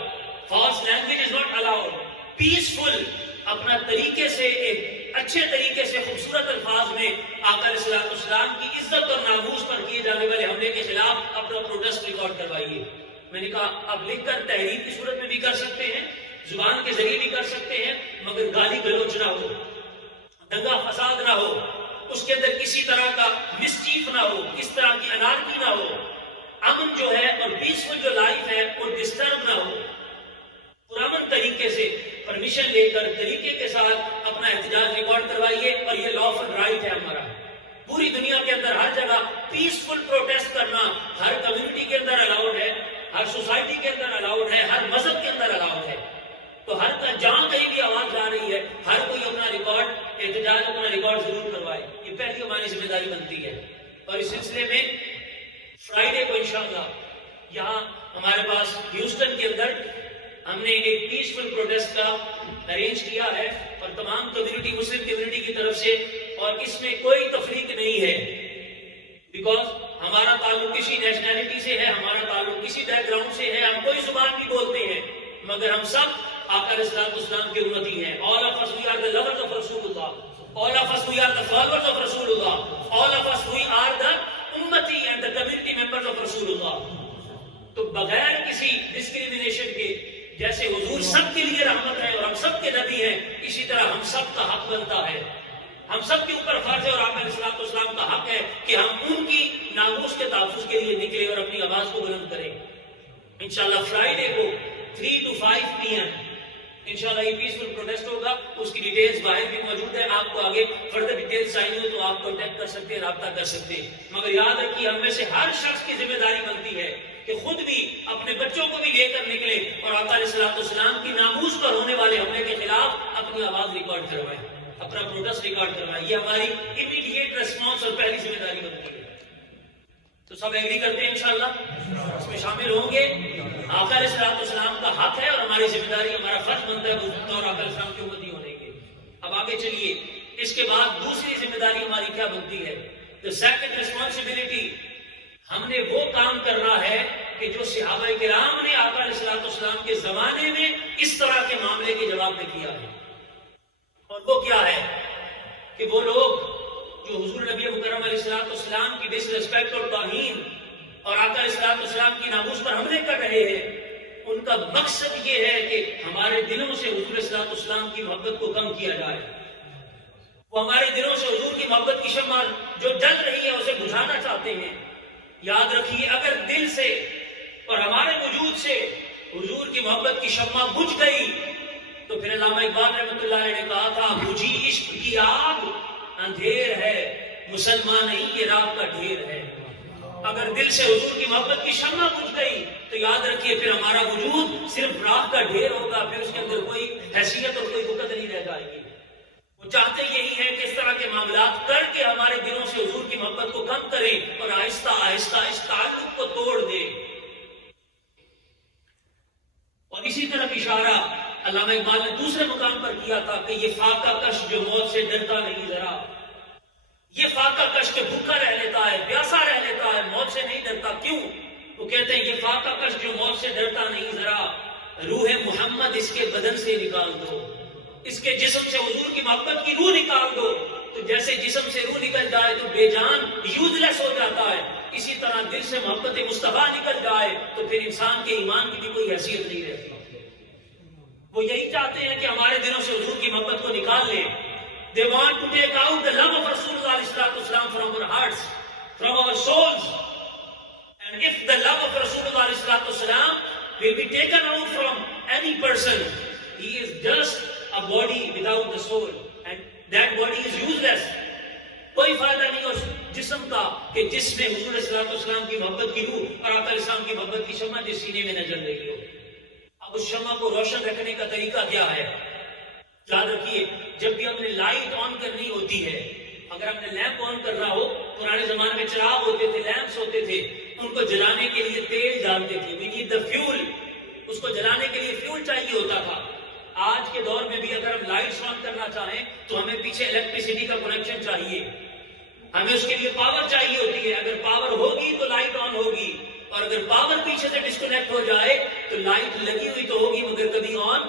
False language is not allowed. Peaceful اپنا طریقے سے ایک اچھے طریقے سے خوبصورت الفاظ میں آقا علیہ الصلوۃ والسلام کی عزت اور ناموس پر کیے جانے والے حملے کے خلاف اپنا پروٹیسٹ ریکارڈ کروائیے. میں نے کہا آپ لکھ کر تحریر کی صورت میں بھی کر سکتے ہیں, زبان کے ذریعے بھی کر سکتے ہیں, مگر گالی گلوچ نہ ہو, دنگا فساد نہ ہو, اس کے اندر کسی طرح کا مسچیف نہ ہو, کس طرح کی انارکی نہ ہو. امن جو ہے اور پیسفل جو لائف ہے وہ ڈسٹرب نہ ہو. پرامن طریقے سے پرمیشن لے کر طریقے کے ساتھ اپنا احتجاج ریکارڈ کروائیے. اور یہ لافل رائٹ ہے ہمارا. پوری دنیا کے اندر ہر جگہ پیسفل پروٹیسٹ کرنا ہر کمیونٹی کے اندر الاؤڈ ہے, ہر سوسائٹی کے اندر الاؤڈ ہے, ہر مذہب کے اندر الاؤڈ ہے. تو ہر جہاں کہیں بھی آواز جا رہی ہے ہر کوئی اپنا ریکارڈ احتجاج اپنا ریکارڈ ضرور کروائے. یہ پہلی ہماری ذمہ داری بنتی ہے. اور اس سلسلے میں فرائیڈے کو انشاءاللہ یہاں ہمارے پاس ہیوسٹن کے اندر ہم نے ایک پیسفل پروٹیسٹ کا ارینج کیا ہے اور تمام کمیونٹی مسلم کمیونٹی کی طرف سے, اور اس میں کوئی تفریق نہیں ہے. بیکاز ہمارا تعلق کسی نیشنلٹی سے ہے, ہمارا تعلق کسی بیک گراؤنڈ سے ہے, ہم کوئی زبان بھی بولتے ہیں, مگر ہم سب آقا علیہ الصلوۃ والسلام کے امتی ہیں. All of us we are the lovers of Rasulullah. All of us we are the followers of Rasulullah. All of us we are the ummati and the community members of Rasulullah. تو بغیر کسی discrimination کے, جیسے حضور سب کے لیے رحمت ہے اور ہم سب کے نبی ہیں, اسی طرح ہم سب کا حق بنتا ہے, ہم سب کے اوپر فرض ہے اور آقا علیہ الصلوۃ والسلام کا حق ہے کہ ہم ان کی ناموس کے تحفظ کے لیے نکلے اور اپنی آواز کو بلند کریں. انشاءاللہ فرائیڈے کو 3 to 5 PM انشاءاللہ یہ پیسفل پروٹیسٹ ہوگا. اس کی ڈیٹیلز باہر بھی موجود ہے, آپ کو آگے فردر ڈیٹیلز چاہیے ہو تو آپ کانٹیکٹ کر سکتے ہیں, رابطہ کر سکتے ہیں. مگر یاد رکھیے ہم میں سے ہر شخص کی ذمہ داری بنتی ہے کہ خود بھی اپنے بچوں کو بھی لے کر نکلے اور آقا علیہ الصلوۃ والسلام کی ناموس پر ہونے والے حملے کے خلاف اپنی آواز ریکارڈ کروائے, اپنا پروٹیسٹ ریکارڈ کروائے. یہ ہماری امیڈیٹ ریسپانس اور پہلی ذمہ داری بنتی ہے. تو سب ایگری کرتے ہیں انشاءاللہ اس میں شامل ہوں گے. آقا علیہ الصلوۃ والسلام کا حق ہے اور ہماری ذمہ داری, ہمارا فرض بنتا ہے اور آقا علیہ السلام کی امتی ہونے کے. اب آگے چلیے, اس کے بعد دوسری ذمہ داری ہماری کیا بنتی ہے؟ The second responsibility, ہم نے وہ کام کرنا ہے کہ جو صحابہ کرام نے آقا علیہ الصلوۃ والسلام کے زمانے میں اس طرح کے معاملے کے جواب میں کیا ہے. اور وہ کیا ہے کہ وہ لوگ جو حضور نبی مکرم علیہ الصلوۃ والسلام کی ڈس ریسپیکٹ اور توہین اور آقا علیہ الصلوۃ والسلام کی ناموس پر حملے کر رہے ہیں, ان کا مقصد یہ ہے کہ ہمارے دلوں سے حضور علیہ الصلوۃ والسلام کی محبت کو کم کیا جائے. وہ ہمارے دلوں سے حضور کی محبت کی شمع جو جل رہی ہے اسے بجھانا چاہتے ہیں. یاد رکھیے اگر دل سے اور ہمارے وجود سے حضور کی محبت کی شمع بجھ گئی تو پھر علامہ اقبال رحمۃ اللہ علیہ نے کہا تھا, بجھی عشق کی آگ اندھیر ہے, مسلمان نہیں یہ راہ کا ڈھیر ہے. اگر دل سے حضور کی محبت کی شمع بجھ گئی تو یاد رکھیے پھر ہمارا وجود صرف راہ کا ڈھیر ہوگا, پھر اس کے اندر کوئی حیثیت اور کوئی وقت نہیں رہ جائے گی. وہ چاہتے یہی ہے کہ اس طرح کے معاملات کر کے ہمارے دلوں سے حضور کی محبت کو کم کریں اور آہستہ آہستہ اس تعلق کو توڑ دیں. اور اسی طرح اشارہ علامہ اقبال نے دوسرے مقام پر کیا تھا کہ یہ فاقہ کش جو موت سے ڈرتا نہیں ذرا, یہ فاقہ کش کے بھوکا رہ لیتا ہے, پیاسا رہ لیتا ہے, موت سے نہیں ڈرتا. کیوں؟ وہ کہتے ہیں یہ فاقہ کش جو موت سے ڈرتا نہیں ذرا, روح محمد اس کے بدن سے نکال دو, اس کے جسم سے حضور کی محبت کی روح نکال دو. تو جیسے جسم سے روح نکل جائے تو بے جان یوز لیس ہو جاتا ہے, اسی طرح دل سے محبت مصطفیٰ نکل جائے تو پھر انسان کے ایمان کی بھی کوئی حیثیت نہیں رہتی. وہ یہی چاہتے ہیں کہ ہمارے دلوں سے حضور کی محبت کو نکال لیں. They want to take out the love of Rasulullah from our hearts, from our souls. And if the love of Rasulullah will be taken out from any person, he is just a body without the soul. And that body is useless. کوئی فائدہ نہیں اس جسم کا کہ جس میں حضور صلی اللہ علیہ وسلم کی محبت کی روح اور آقا علیہ السلام کی محبت کی شمع جس سینے میں نہ جل رہی ہو. اب اس شمع کو روشن رکھنے کا طریقہ کیا ہے؟ یاد رکھیے جب بھی ہم نے لائٹ آن کرنی ہوتی ہے، اگر ہم نے لیمپ آن کرنا ہو، پرانے زمانے میں چراغ ہوتے تھے، لیمپس ہوتے تھے، ان کو جلانے کے لیے تیل ڈالتے تھے. We need the fuel. اس کو جلانے کے لیے فیول چاہیے ہوتا تھا. آج کے دور میں بھی اگر ہم لائٹس آن کرنا چاہیں تو ہمیں پیچھے الیکٹریسٹی کا کنیکشن چاہیے، ہمیں اس کے لیے پاور چاہیے ہوتی ہے. اگر پاور ہوگی تو لائٹ آن ہوگی، اور اگر پاور پیچھے سے ڈسکنیکٹ ہو جائے تو لائٹ لگی ہوئی تو ہوگی مگر کبھی آن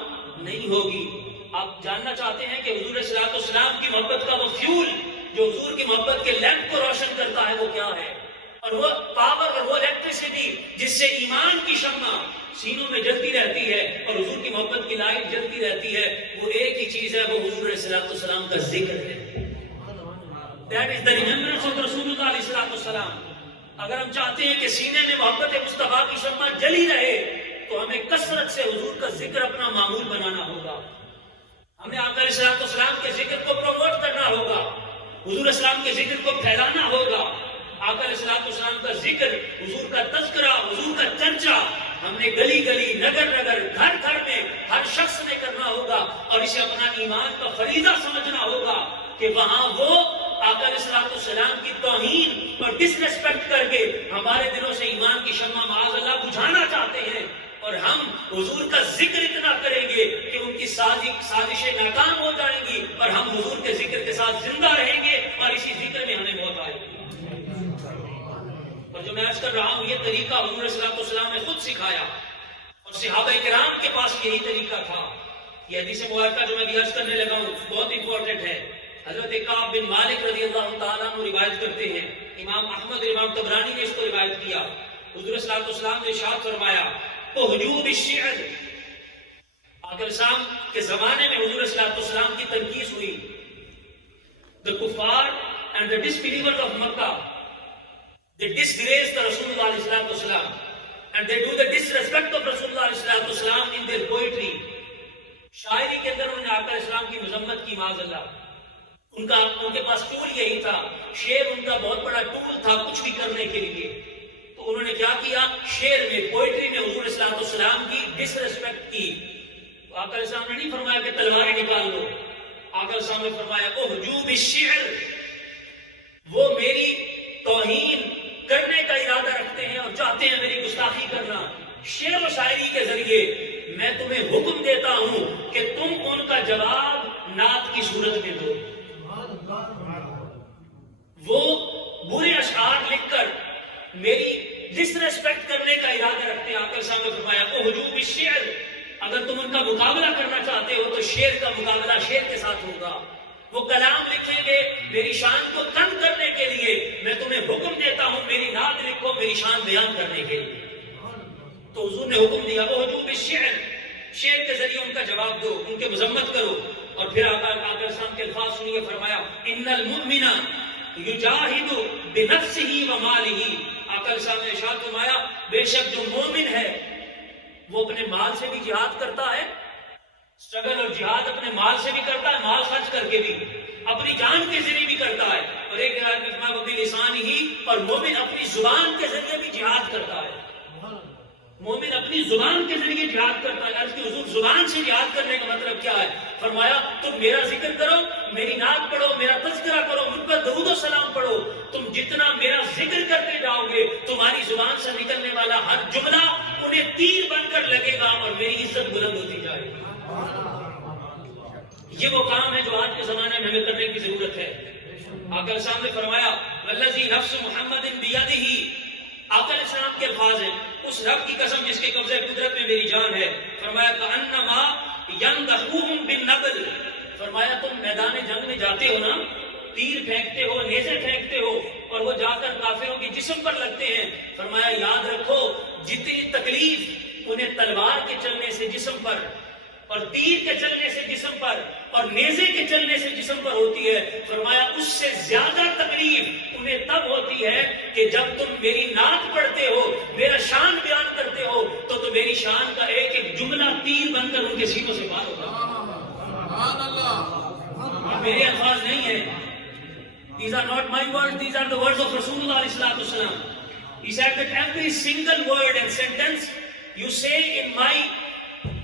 نہیں ہوگی. آپ جاننا چاہتے ہیں کہ حضور صلی اللہ علیہ وسلم کی محبت کا وہ فیول جو حضور کی محبت کے لیمپ کو روشن کرتا ہے وہ کیا ہے؟ اور وہ پاور اور وہ الیکٹریسٹی جس سے ایمان کی شمع سینوں میں جلتی رہتی ہے اور حضور کی محبت کی لائٹ جلتی رہتی ہے، وہ ایک ہی چیز ہے، وہ حضور صلی اللہ علیہ وسلم کا ذکر ہے. That is the remembrance of رسول اللہ علیہ السلام. اگر ہم چاہتے ہیں کہ سینے میں محبت مصطفیٰ کی شمع جلی رہے تو ہمیں کثرت سے حضور کا ذکر اپنا معمول بنانا ہوگا. ہمیں آقا علیہ السلام کے ذکر کو پروموٹ کرنا ہوگا، حضور اسلام کے ذکر کو پھیلانا ہوگا. آقا علیہ السلام کا ذکر، حضور کا تذکرہ، حضور کا چرچا ہم نے گلی گلی، نگر نگر، گھر گھر میں ہر شخص نے کرنا ہوگا، اور اسے اپنا ایمان کا فریضہ سمجھنا ہوگا کہ وہاں وہ آقا علیہ السلام کی توہین اور ڈس ریسپیکٹ کر کے ہمارے دلوں سے ایمان کی شمع معاذ اللہ بجھانا چاہتے ہیں، اور ہم حضور کا ذکر اتنا کریں گے کہ ان کی سازشیں ناکام ہو جائیں گی، اور ہم حضور کے ذکر کے ساتھ زندہ رہیں گے، اور اسی ذکر میں ہمیں موت آئے گی. اور جو میں عرض کر رہا ہوں یہ طریقہ حضور صلی اللہ علیہ وسلم نے خود سکھایا، اور صحابہ کرام کے پاس یہی طریقہ تھا. یہ حدیث مبارکہ جو میں بھی عرض کرنے لگا ہوں بہت امپورٹنٹ ہے. حضرت کعب بن مالک رضی اللہ تعالیٰ عنہ روایت کرتے ہیں، امام احمد اور امام طبرانی نے اس کو روایت کیا. حضور صلی اللہ علیہ وسلم نے ارشاد فرمایا ہجوم الشعر. آقا السلام کے زمانے میں حضور صلی اللہ علیہ وسلم کی تنقید ہوئی. The kuffar and the disbelievers of Makkah, they disgrace the Rasulullah sallallahu alaihi wasallam and they do the disrespect of Rasulullah sallallahu alaihi wasallam in their poetry. شاعری کے اندر انہوں نے آقا السلام کی مذمت کی معاذ اللہ. ان کے پاس ٹول یہی تھا، شعر ان کا بہت بڑا ٹول تھا کچھ بھی کرنے کے لیے. تو انہوں نے کیا کیا؟ شعر میں، پوئٹری میں حضور صلی اللہ علیہ وسلم کی ڈس ریسپیکٹ کی. آقا السلام نے نہیں فرمایا کہ تلواریں نکال لو، آقا السلام نے فرمایا ہجوم الشعر، وہ میری توہین کرنے کا ارادہ رکھتے ہیں اور چاہتے ہیں میری گستاخی کرنا. شعر و شاعری کے ذریعے میں تمہیں حکم دیتا ہوں کہ تم ان کا جواب نعت کی صورت میں دو. وہ برے اشعار لکھ کر میری ڈس ریسپیکٹ کرنے کا ارادہ رکھتے ہیں. آقا صاحب نے فرمایا ہجوم الشعر، اگر تم ان کا مقابلہ کرنا چاہتے ہو تو شعر کا مقابلہ شعر کے ساتھ ہوگا. وہ کلام لکھیں گے میری شان کو تنگ کرنے کے لیے، میں تمہیں حکم دیتا ہوں میری نعت لکھو میری شان بیان کرنے کے لیے. تو حضور نے حکم دیا وہ ہجوم الشعر، شعر کے ذریعے ان کا جواب دو، ان کے مذمت کرو. اور پھر آقا السلام کے الفاظ سنیے، فرمایا ان المؤمن یجاہد بنفسہ ومالہ. آقا السلام نے ارشاد فرمایا بے شک جو مومن ہے وہ اپنے مال سے بھی جہاد کرتا ہے، اسٹرگل اور جہاد اپنے مال سے بھی کرتا ہے، مال خرچ کر کے بھی، اپنی جان کے ذریعے بھی کرتا ہے. اور ایک روایت میں فرمایا وہ بلسان ہی، اور مومن اپنی زبان کے ذریعے بھی جہاد کرتا ہے. مومن اپنی زبان کے ذریعے جہاد کرتا ہے. عرض کی حضور زبان سے جہاد کرنے کا مطلب کیا ہے؟ فرمایا تم میرا ذکر کرو، میری نعت پڑھو، میرا تذکرہ کرو، مجھ پر درود و سلام پڑھو. تم جتنا میرا ذکر کرتے جاؤ گے تمہاری زبان سے نکلنے والا ہر جملہ انہیں تیر بن کر لگے گا اور میری عزت بلند ہوتی جائے گی. یہ وہ کام ہے جو آج کے زمانے میں ہمیں کرنے کی ضرورت ہے. آقا السلام نے فرمایا والذی نفس محمد بیدہ، آقا علیہ السلام کے الفاظ ہیں اس رب کی قسم جس کے قبضہ قدرت میں میری جان ہے. فرمایا کأنما یندخوہم بالنبل، فرمایا تم میدان جنگ میں جاتے ہو نا، تیر پھینکتے ہو، نیزے پھینکتے ہو اور وہ جا کر کافروں کے جسم پر لگتے ہیں. فرمایا یاد رکھو جتنی تکلیف انہیں تلوار کے چلنے سے جسم پر اور تیر کے چلنے سے جسم پر اور نیزے کے چلنے سے جسم پر ہوتی ہے، فرمایا اس سے زیادہ تکلیف انہیں تب ہوتی ہے کہ جب تم میری نعت پڑھتے ہو، میرا شان بیان کرتے ہو تو میری شان کا ایک ایک جملہ تیر بن کر ان کے سینوں سے پار ہوگا. میرے الفاظ نہیں ہیں. These are not my words, these are the words of Rasulullah sallallahu alaihi wasallam. He said that every single word and sentence you say in my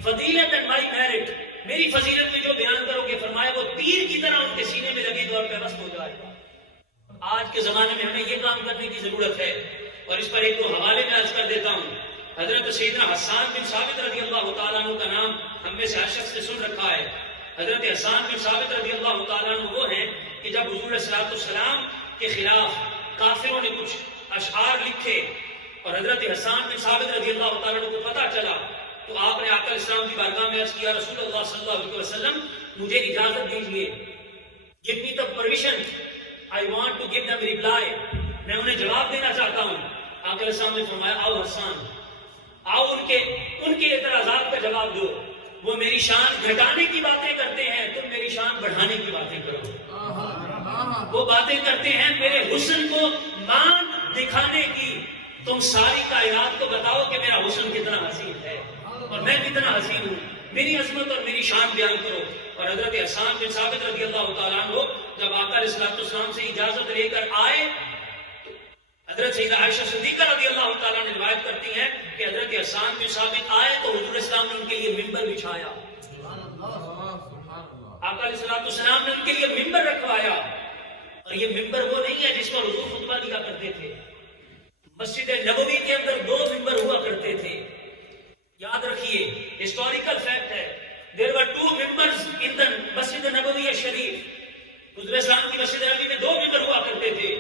fadilat and my merit میری فضیلت میں جو بیان کرو گے فرمایا وہ تیر کی طرح ان کے سینے میں لگے دور پہ رست ہو جائے گا. آج کے زمانے میں ہمیں یہ کام کرنے کی ضرورت ہے. اور اس پر ایک دو حوالے میں عرض کر دیتا ہوں. حضرت سیدنا حسان بن ثابت رضی اللہ تعالیٰ عنہ کا نام ہم میں سے ہر شخص نے سن رکھا ہے. حضرت حسان بن ثابت رضی اللہ تعالیٰ عنہ وہ ہیں کہ جب حضور صلی اللہ علیہ وسلم کے خلاف کافروں نے کچھ اشعار لکھے اور حضرت حسان بن ثابت رضی اللہ تعالیٰ عنہ کو پتہ چلا تو آپ نے آقا اسلام کی بارگاہ میں عرض کیا رسول اللہ صلی اللہ علیہ وسلم مجھے اجازت دیجیے. give me the permission, I want to give them reply. میں انہیں جواب دینا چاہتا ہوں. آقا اسلام نے فرمایا آؤ حسان آؤ ان کے اعتراضات کا جواب دو. وہ میری شان گھٹانے کی باتیں کرتے ہیں تم میری شان بڑھانے کی باتیں کرو. وہ باتیں کرتے ہیں میرے حسن کو مان دکھانے کی. تم ساری کائنات کو بتاؤ کہ میرا حسن کتنا حسین ہے اور میں کتنا حسین ہوں. میری عظمت اور میری شان بیان کرو. اور حضرت حسان بن ثابت رضی اللہ تعالیٰ عنہ جب آقا علیہ الصلوۃ والسلام سے اجازت لے کر آئے حضرت سیدہ عائشہ صدیقہ رضی اللہ تعالیٰ نے روایت کرتی ہیں کہ حضرت حسان بن ثابت آئے تو حضور اسلام نے ان کے لیے ممبر بچھایا. آقا علیہ الصلوۃ والسلام نے ان کے لیے ممبر رکھوایا. اور یہ ممبر وہ نہیں ہے جس پر حضور خطبہ دیا کرتے تھے. مسجد نبوی کے اندر 2 ممبر ہوا کرتے تھے. یاد رکھیے ہسٹوریکل فیکٹ ہے. there were 2 members in the Masjid Nabawi شریف. حضور اسلام کی مسجد نبوی میں 2 ممبر ہوا کرتے تھے.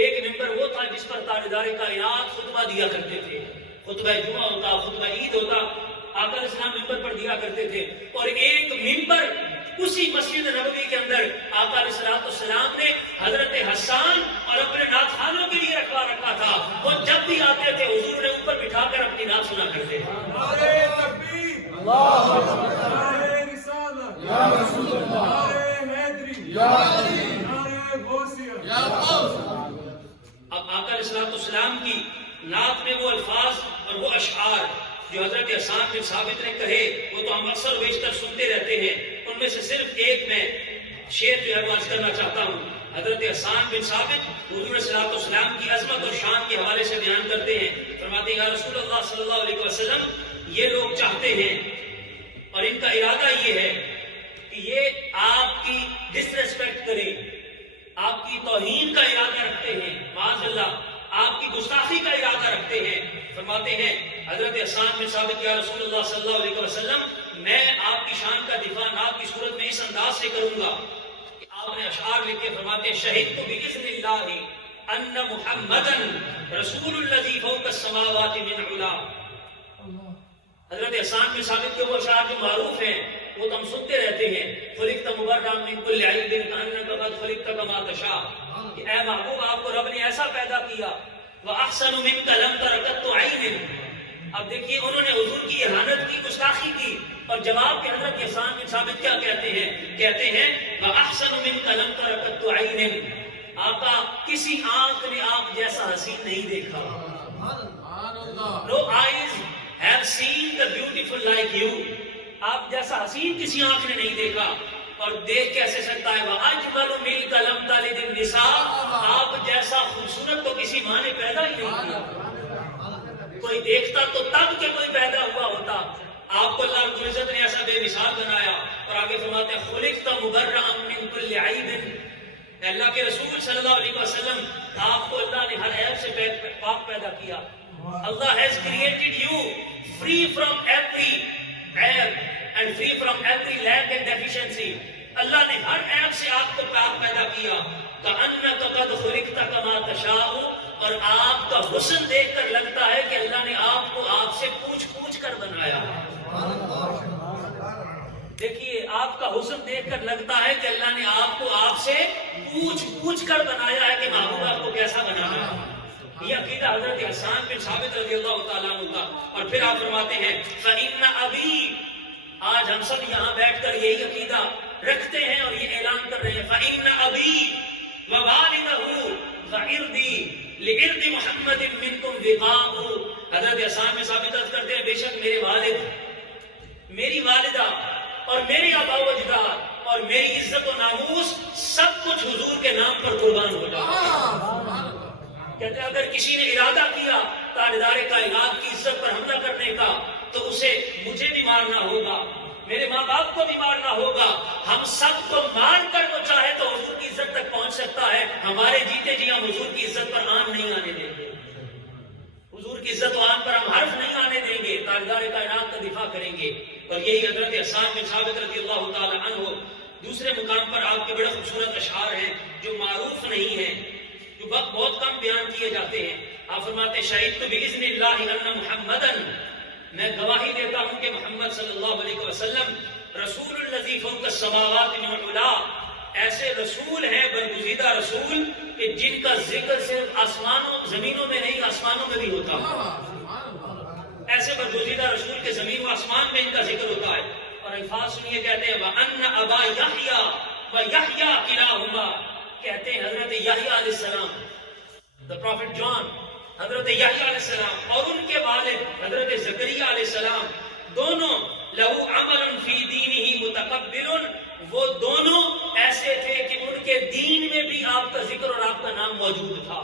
ایک ممبر وہ تھا جس پر تاجدار کائنات خطبہ دیا کرتے تھے. خطبہ جمعہ ہوتا خطبہ عید ہوتا آقا علیہ السلام ممبر پر دیا کرتے تھے. اور ایک ممبر اسی مسجد نبوی کے اندر آقا علیہ السلام نے حضرت حسان اور اپنے نعت خوانوں کے لیے رکھوا رکھا تھا. وہ جب بھی آتے تھے حضور نے اوپر بٹھا کر اپنی نعت سنا کرتے تھے. نعرے تکبیر، اللہ اکبر، نعرے رسالت، یا رسول اللہ، نعرے حیدری، یا علی، نعرے غوثیہ، یا غوث. اب آقا علیہ السلام کی نعت میں وہ الفاظ اور وہ اشعار جو حضرت حسان بن ثابت نے کہے وہ تو ہم اکثر و بیشتر سنتے رہتے ہیں. ان میں سے صرف ایک میں شعر جو ہے وہ عرض کرنا چاہتا ہوں. حضرت حسان بن ثابت حضور صلی اللہ علیہ وسلم کی عظمت اور شان کے حوالے سے بیان کرتے ہیں. فرماتے ہیں یا رسول اللہ صلی اللہ علیہ وسلم یہ لوگ چاہتے ہیں اور ان کا ارادہ یہ ہے کہ یہ آپ کی ڈس ریسپیکٹ کریں, آپ کی توہین کا ارادہ رکھتے ہیں, معاذ اللہ آپ کی گستاخی کا ارادہ رکھتے ہیں. فرماتے ہیں حضرت حسان بن ثابت یا رسول اللہ صلی اللہ علیہ وسلم میں آپ کی شان کا دفاع آپ کی صورت میں اس انداز سے کروں گا کہ آپ نے اشعار لکھ کے فرماتے ہیں شہدت باذن اللہ ان محمدا رسول الذی فوق السماوات من علا. حضرت حسان بن ثابت کے وہ اشعار جو معروف ہیں وہ تو ہم سنتے رہتے ہیں. خلقت مبرأ من کل عیب کأنک قد خلقت کما تشاء, کہ اے محبوب آپ کو رب نے ایسا پیدا کیا. وَأَحْسَنُ مِنْكَ لَمْ تَرَ قَطُّ عَيْنٍ. اب دیکھیے انہوں نے حضور کی اہانت کی, گستاخی کی, اور جواب کے حضرت حسان بن ثابت کیا کہتے ہیں؟ کہتے ہیں وَأَحْسَنُ مِنْكَ لَمْ تَرَ قَطُّ عَيْنٍ. آقا کسی آنکھ نے آپ جیسا حسین نہیں دیکھا. No eyes have seen the beautiful like you. آپ جیسا حسین کسی آنکھ نے نہیں دیکھا. اور دیکھ کیسے سکتا ہے وَأَجْمَلُ مِنْكَ لَمْ تَلِدِ النِّسَاءُ. آپ جیسا خوبصورت تو کسی ماں نے پیدا ہی نہیں کیا. کوئی دیکھتا تو تب کہ کوئی پیدا ہوا ہوتا. آپ کو اللہ رب العزت نے ایسا بے مثال بنایا. اور آگے فرماتے ہیں خُلِقْتَ مُبَرَّأً مِنْ كُلِّ عَيْبٍ. اللہ کے رسول صلی اللہ علیہ وسلم آپ کو اللہ نے ہر عیب سے پاک پیدا کیا. Allah has created you free from every عیب and free from every lack and deficiency. اللہ نے ہر عیب سے آپ کو پاک پیدا کیا. کأنک قد خلقت کما تشاء. اور آپ کا حسن دیکھ کر لگتا ہے کہ اللہ نے آپ کو آپ سے پوچھ پوچھ کر بنایا. دیکھیے آپ کا حسن دیکھ کر لگتا ہے کہ اللہ نے آپ کو آپ سے پوچھ پوچھ کر بنایا ہے کہ محبوب آپ کو کیسا بنانا ہے. یہ عقیدہ حضرت حسان بن ثابت رضی اللہ تعالیٰ عنہ کا. اور پھر آپ فرماتے ہیں فَإِنَّ أَبِي. آج ہم سب یہاں بیٹھ کر یہی عقیدہ رکھتے ہیں اور یہ اعلان کر رہے ہیں فَإِنَّ أَبِي وَوَالِدَهُ وَعِرْضِي لِعِرْضِ مُحَمَّدٍ مِّنْكُمْ وِقَاءُ. حضرت حسان بن ثابت کرتے ہیں بے شک میرے والد, میری والدہ اور میری آبا و اجداد اور میری عزت و ناموس سب کچھ حضور کے نام پر قربان ہو جائے. کہتے ہیں اگر کسی نے ارادہ کیا تاجدار کائنات کی عزت پر حملہ کرنے کا تو اسے مجھے بھی مارنا ہوگا, میرے ماں باپ کو بھی مارنا ہوگا، ہم سب کو مار کر وہ چاہے تو حضور کی عزت تک پہنچ سکتا ہے، ہمارے جیتے جی ہم حضور کی عزت پر آن نہیں آنے دیں گے، حضور کی عزت و آن پر ہم حرف نہیں آنے دیں گے، تاجدار کائنات کا دفاع کریں گے۔ اور یہی حضرت حسان بن ثابت رضی اللہ تعالی عنہ دوسرے مقام پر آپ کے بڑے خوبصورت اشعار ہیں جو معروف نہیں ہیں، جو بہت کم بیان کیے جاتے ہیں۔ آپ فرماتے ہیں شہید بِإِذْنِ اللَّهِ أَنَّ مُحَمَّدًا، میں گواہی دیتا ہوں کہ محمد صلی اللہ علیہ وسلم رسول الذی فوق السماوات من العلا، ایسے رسول ہیں برگزیدہ رسول کہ جن کا ذکر صرف آسمانوں زمینوں میں نہیں آسمانوں میں بھی ہوتا ہے، ایسے برگزیدہ رسول کے زمین و آسمان میں ان کا ذکر ہوتا ہے۔ اور الفاظ سنیے، کہتے ہیں وَأَنَّ أَبَا يَحْيَا وَيَحْيَا كِلَاهُمَا، کہتے ہیں حضرت یحییٰ علیہ السلام، the prophet John، حضرت یحییٰ علیہ السلام اور ان کے والد حضرت زکریا علیہ السلام دونوں لہو عمل فی دینہ متقبل، وہ دونوں ایسے تھے کہ ان کے دین میں بھی آپ کا ذکر اور آپ کا نام موجود تھا،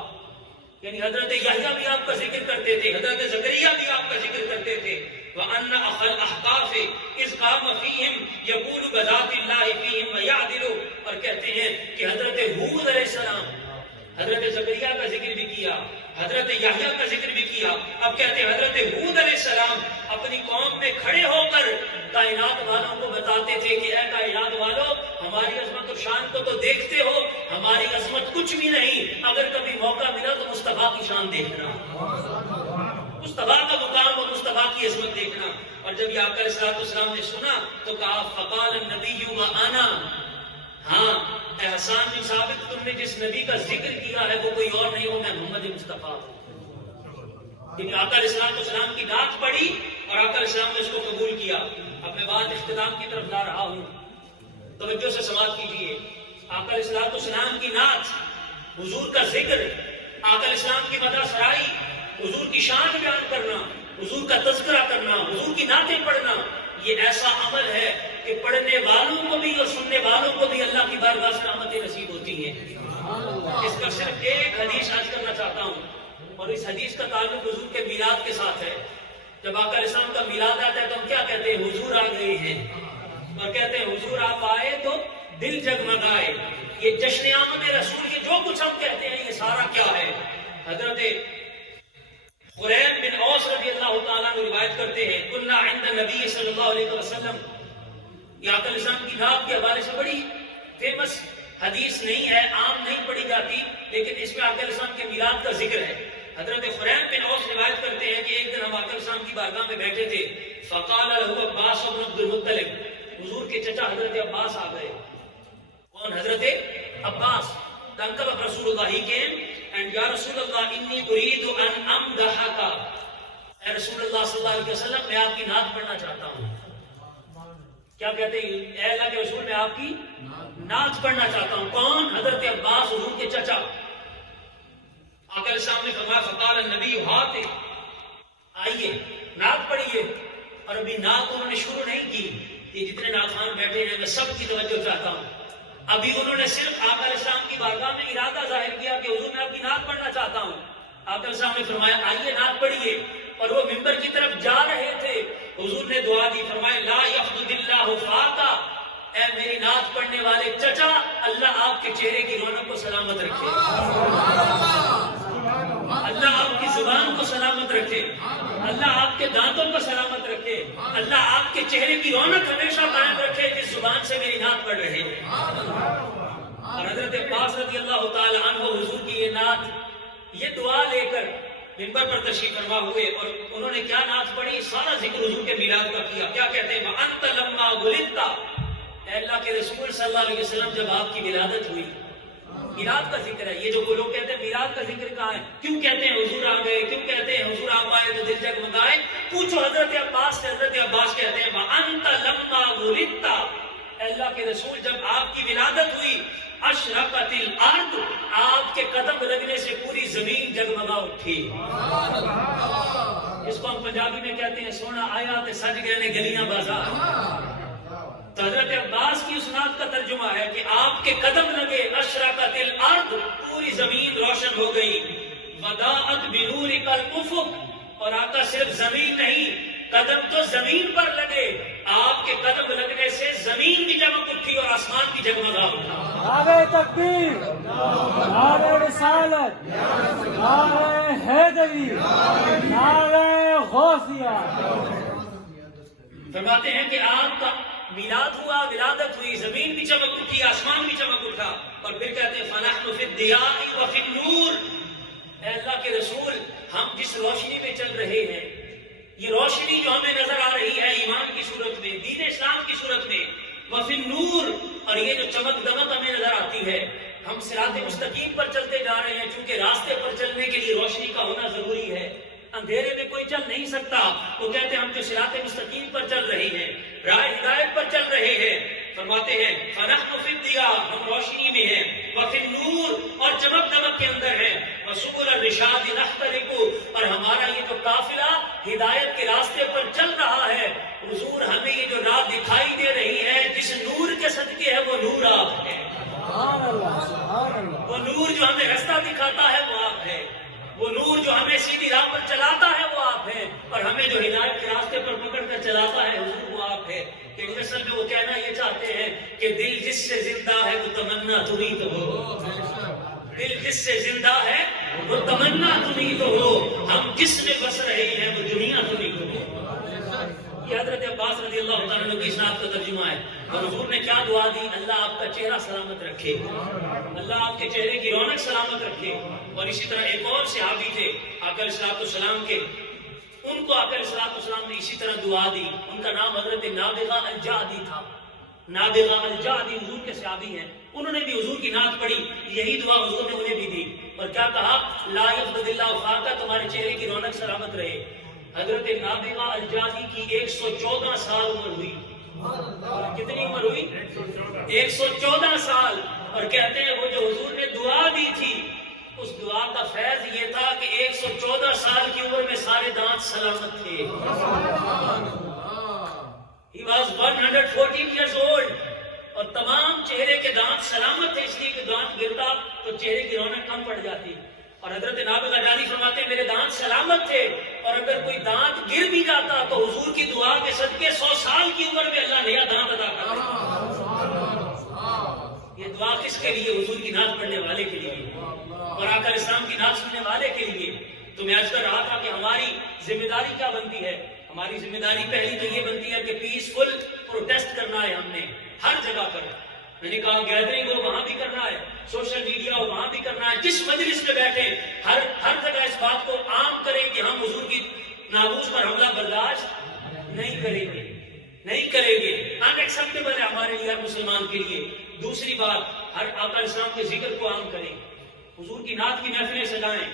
یعنی حضرت یحییٰ بھی آپ کا ذکر کرتے تھے، حضرت زکریا بھی آپ کا ذکر کرتے تھے۔ وَأَنَّ أَخَ الْأَحْقَافِ إِذْ قَامَ فِيهِمْ يَقُولُ بَذَاتِ اللَّهِ فِيهِمْ وَيَعْدِلُ، اور کہتے ہیں کہ حضرت ہود علیہ السلام، حضرت زکریا کا ذکر بھی کیا، حضرت یحییٰ کا ذکر بھی کیا، اب کہتے ہیں حضرت ہود علیہ السلام اپنی قوم میں کھڑے ہو کر کائنات والوں کو بتاتے تھے کہ اے کائنات والوں، ہماری عظمت و شان کو تو دیکھتے ہو، ہماری عظمت کچھ بھی نہیں، اگر کبھی موقع ملا تو مصطفیٰ کی شان دیکھنا، مصطفیٰ کا مقام اور مصطفیٰ کی عظمت دیکھنا۔ اور جب یہ آقا علیہ السلام نے سنا تو کہا فقال النبی وَأَنَا، ہاں اے حسان بن ثابت، تم نے جس نبی کا ذکر کیا ہے وہ کوئی اور نہیں، وہ میں محمد مصطفیٰ ہوں۔ یعنی آقا علیہ السلام کی نعت پڑھی اور آقا علیہ السلام نے اس کو قبول کیا۔ اب میں بات اختتام کی طرف لا رہا ہوں، توجہ سے سماعت کیجیے۔ آقا علیہ السلام کی نعت، حضور کا ذکر، آقا علیہ السلام کی مدح سرائی، حضور کی شان بیان کرنا، حضور کا تذکرہ کرنا، حضور کی نعتیں پڑھنا، یہ ایسا عمل ہے کہ پڑھنے والوں کو بھی اور سننے والوں کو بھی اللہ کی بارگاہ سے رحمتیں نصیب ہوتی ہیں۔ اس کا صرف ایک حدیث عرض کرنا چاہتا ہوں، اور اس حدیث کا تعلق حضور کے میلاد کے ساتھ ہے۔ جب آقا علیہ السلام کا میلاد آتا ہے تو ہم کیا کہتے ہیں؟ حضور آ گئے ہیں، اور کہتے ہیں حضور آپ آئے تو دل جگمگائے۔ یہ جشن آمد رسول، یہ جو کچھ ہم کہتے ہیں یہ سارا کیا ہے؟ حضرت قریب بن اوس رضی اللہ تعالیٰ عنہ روایت کرتے ہیں کنا عند نبی صلی اللہ علیہ وسلم، یہ آقا علیہ السلام کی نعت کے حوالے سے بڑی فیمس حدیث نہیں ہے، عام نہیں پڑھی جاتی، لیکن اس میں آقا علیہ السلام کے میلاد کا ذکر ہے۔ حضرت قریب بن اوس روایت کرتے ہیں کہ ایک دن ہم آقا علیہ السلام کی بارگاہ میں بیٹھے تھے، فقال له عباس بن عبد المطلب، حضور کے چچا حضرت عباس آ گئے۔ کون؟ حضرت عباس، the uncle of Rasulullah. He came and Ya Rasulullah inni uridu an amdahaka، اے رسول اللہ صلی اللہ علیہ وسلم میں آپ کی نعت پڑھنا چاہتا ہوں۔ کیا کہتے ہیں؟ اے اللہ کے رسول میں آپ کی نعت پڑھنا چاہتا ہوں۔ کون؟ حضرت عباس، حضور کے چچا۔ آقا علیہ السلام نے فرمایا فقال النبی ہاتھ، آئیے نعت پڑھیے۔ اور ابھی نعت انہوں نے شروع نہیں کی، یہ جتنے نعت خوان بیٹھے ہیں میں سب کی توجہ چاہتا ہوں۔ ابھی انہوں نے صرف آقا علیہ السلام کی بارگاہ میں ارادہ ظاہر کیا کہ حضور میں آپ کی نعت پڑھنا چاہتا ہوں۔ آقا علیہ السلام نے فرمایا آئیے نعت پڑھیے، اور وہ منبر کی طرف جا رہے تھے، حضور نے دعا دی، فرمایا لا یخذل اللہ فاقا، اے میری نعت پڑھنے والے چچا، اللہ آپ کے چہرے کی رونق کو سلامت رکھے، اللہ آپ کی زبان کو سلامت رکھے، اللہ آپ کے دانتوں کو سلامت رکھے، اللہ آپ کے چہرے کی رونق ہمیشہ قائم رکھے جس زبان سے میری نعت پڑھ رہے ہیں۔ اور حضرت عباس رضی اللہ تعالی عنہ حضور کی یہ نعت، یہ دعا لے کر منبر پر تشریف فرما ہوئے، اور انہوں نے کیا نعت پڑھی؟ سارا ذکر حضور کے میلاد کا کیا۔ کیا کہتے ہیں؟ وَأَنْتَ لَمَّا وُلِدْتَ، اے اللہ کے رسول صلی اللہ علیہ وسلم جب آپ کی ولادت ہوئی، میلاد کا ذکر ہے۔ یہ جو لوگ کہتے ہیں میلاد کا ذکر کہاں ہے، کیوں کہتے ہیں حضور آ گئے، کیوں کہتے ہیں حضور آپ آئے تو دل جگمگائے، پوچھو حضرت عباس سے۔ حضرت عباس کہتے ہیں وَأَنْتَ لَمَّا وُلِدْتَ، اے اللہ کے رسول جب آپ کی ولادت ہوئی، اشرقت الارض، آپ کے قدم لگنے سے پوری زمین جگمگا اٹھی۔ اس کو ہم پنجابی میں کہتے ہیں سونا آیا تے سج گئے نے گلیاں بازار۔ تو حضرت عباس کی اس نعت کا ترجمہ ہے کہ آپ کے قدم لگے، اشرقت الارض، پوری زمین روشن ہو گئی، وضاءت بنورک الافق، اور آقا صرف زمین نہیں، قدم تو زمین پر لگے، آپ کے قدم لگنے سے زمین بھی چمک اٹھی اور آسمان بھی جگمگا اٹھا. نعرہ تکبیر، نعرہ رسالت، نعرہ حیدری، نعرہ غوثیہ. فرماتے ہیں کہ آپ کا میلاد ہوا، ولادت ہوئی، زمین بھی چمک اٹھی، آسمان بھی چمک اٹھا. اور پھر کہتے ہیں فَنَحْنُ فِي الضِّيَاءِ وَفِي النُّورِ. اے اللہ کے رسول، ہم جس روشنی میں چل رہے ہیں، یہ روشنی جو ہمیں نظر آ رہی ہے ایمان کی صورت میں، دین اسلام کی صورت میں، وفی النور، اور یہ جو چمک دمک ہمیں نظر آتی ہے، ہم صراط مستقیم پر چلتے جا رہے ہیں. چونکہ راستے پر چلنے کے لیے روشنی کا ہونا ضروری ہے، اندھیرے میں کوئی چل نہیں سکتا. وہ کہتے ہیں ہم جو صراط مستقیم پر چل رہے ہیں، راہ ہدایت پر چل رہے ہیں. فرماتے ہیں فَنَحْنُ فِي الضِّيَاءِ، ہم روشنی میں ہیں، وَفِي النُّورِ، اور چمک دمک کے اندر ہیں، وَسُبُلَ الرِّشَادِ نَحْتَرِقُ، اور ہمارا یہ جو قافلہ ہدایت کے راستے پر چل رہا ہے. حضور ہمیں یہ جو راہ دکھائی دے رہی ہے، جس نور کے صدقے ہے وہ نور آپ ہے. سبحان اللہ، سبحان اللہ. وہ نور جو ہمیں رستہ دکھاتا ہے وہ آپ ہے. وہ نور جو ہمیں سیدھی راہ پر چلاتا ہے وہ آپ ہے. اور ہمیں جو ہدایت کے راستے پر پکڑ کر چلاتا ہے حضور وہ آپ ہے. کہ اصل میں وہ کہنا یہ چاہتے ہیں کہ دل جس سے زندہ ہے وہ تمنا تمہیں تو ہو. دل جس سے زندہ ہے وہ تمنا تمہیں تو ہو. ہم جس میں بس رہے ہیں وہ دنیا تمہیں تو ہو. یہ حضرت عباس رضی اللہ تعالیٰ عنہ کی اسناد کا ترجمہ ہے. اور حضور نے کیا دعا دی؟ اللہ آپ کا چہرہ سلامت رکھے، اللہ آپ کے چہرے کی رونق سلامت رکھے. اور اسی طرح ایک اور صحابی تھے آقا علیہ الصلوۃ والسلام کے، ان کو آقا علیہ الصلوۃ والسلام نے اسی طرح دعا دی. ان کا نام حضرت نابغہ الجعدی تھا. نابغہ الجعدی حضور کے صحابی ہیں. انہوں نے بھی حضور کی نعت پڑھی، یہی دعا حضور نے انہیں بھی دی. اور کیا کہا؟ لا یفقد اللہ خاکہ، تمہارے چہرے کی رونق سلامت رہے. حضرت نابغہ الجعدی کی 114 سال عمر ہوئی. کتنی عمر ہوئی؟ 114 سال. اور کہتے ہیں وہ جو حضور نے دعا دی تھی، اس دعا کا فیض یہ تھا کہ 114 سال کی عمر میں سارے دانت سلامت تھے. He was 114 years old. اور تمام چہرے کے دانت سلامت تھے، اس لیے کہ دانت گرتا تو چہرے کی رونق کم پڑ جاتی. اور حضرت نابغہ جعدی فرماتے ہیں میرے دانت سلامت تھے، اور اگر کوئی دانت گر بھی جاتا تو حضور کی دعا کے صدقے 100 سال کی عمر میں اللہ نیا دانت عطا کرتا. یہ دعا کس کے لیے؟ حضور کی نعت پڑھنے والے کے لیے اور آقا اسلام کی نعت سننے والے کے لیے. تو میں عرض کر رہا تھا کہ ہماری ذمہ داری کیا بنتی ہے. ہماری ذمہ داری پہلی تو یہ بنتی ہے کہ پیسفل پروٹیسٹ کرنا ہے ہم نے ہر جگہ پر. میں نے کہا گیدرنگ ہو وہاں بھی کرنا ہے، سوشل میڈیا ہو وہاں بھی کرنا ہے، جس مجلس میں بیٹھے ہر جگہ اس بات کو عام کریں کہ ہم حضور کی ناموس پر حملہ برداشت نہیں کریں گے، نہیں کریں گے. ان ایکسیپٹیبل ہے ہمارے لیے، ہر مسلمان کے لیے. دوسری بات، ہر آقا اسلام کے ذکر کو عام کریں، حضور کی نعت کی محفلیں سجائیں.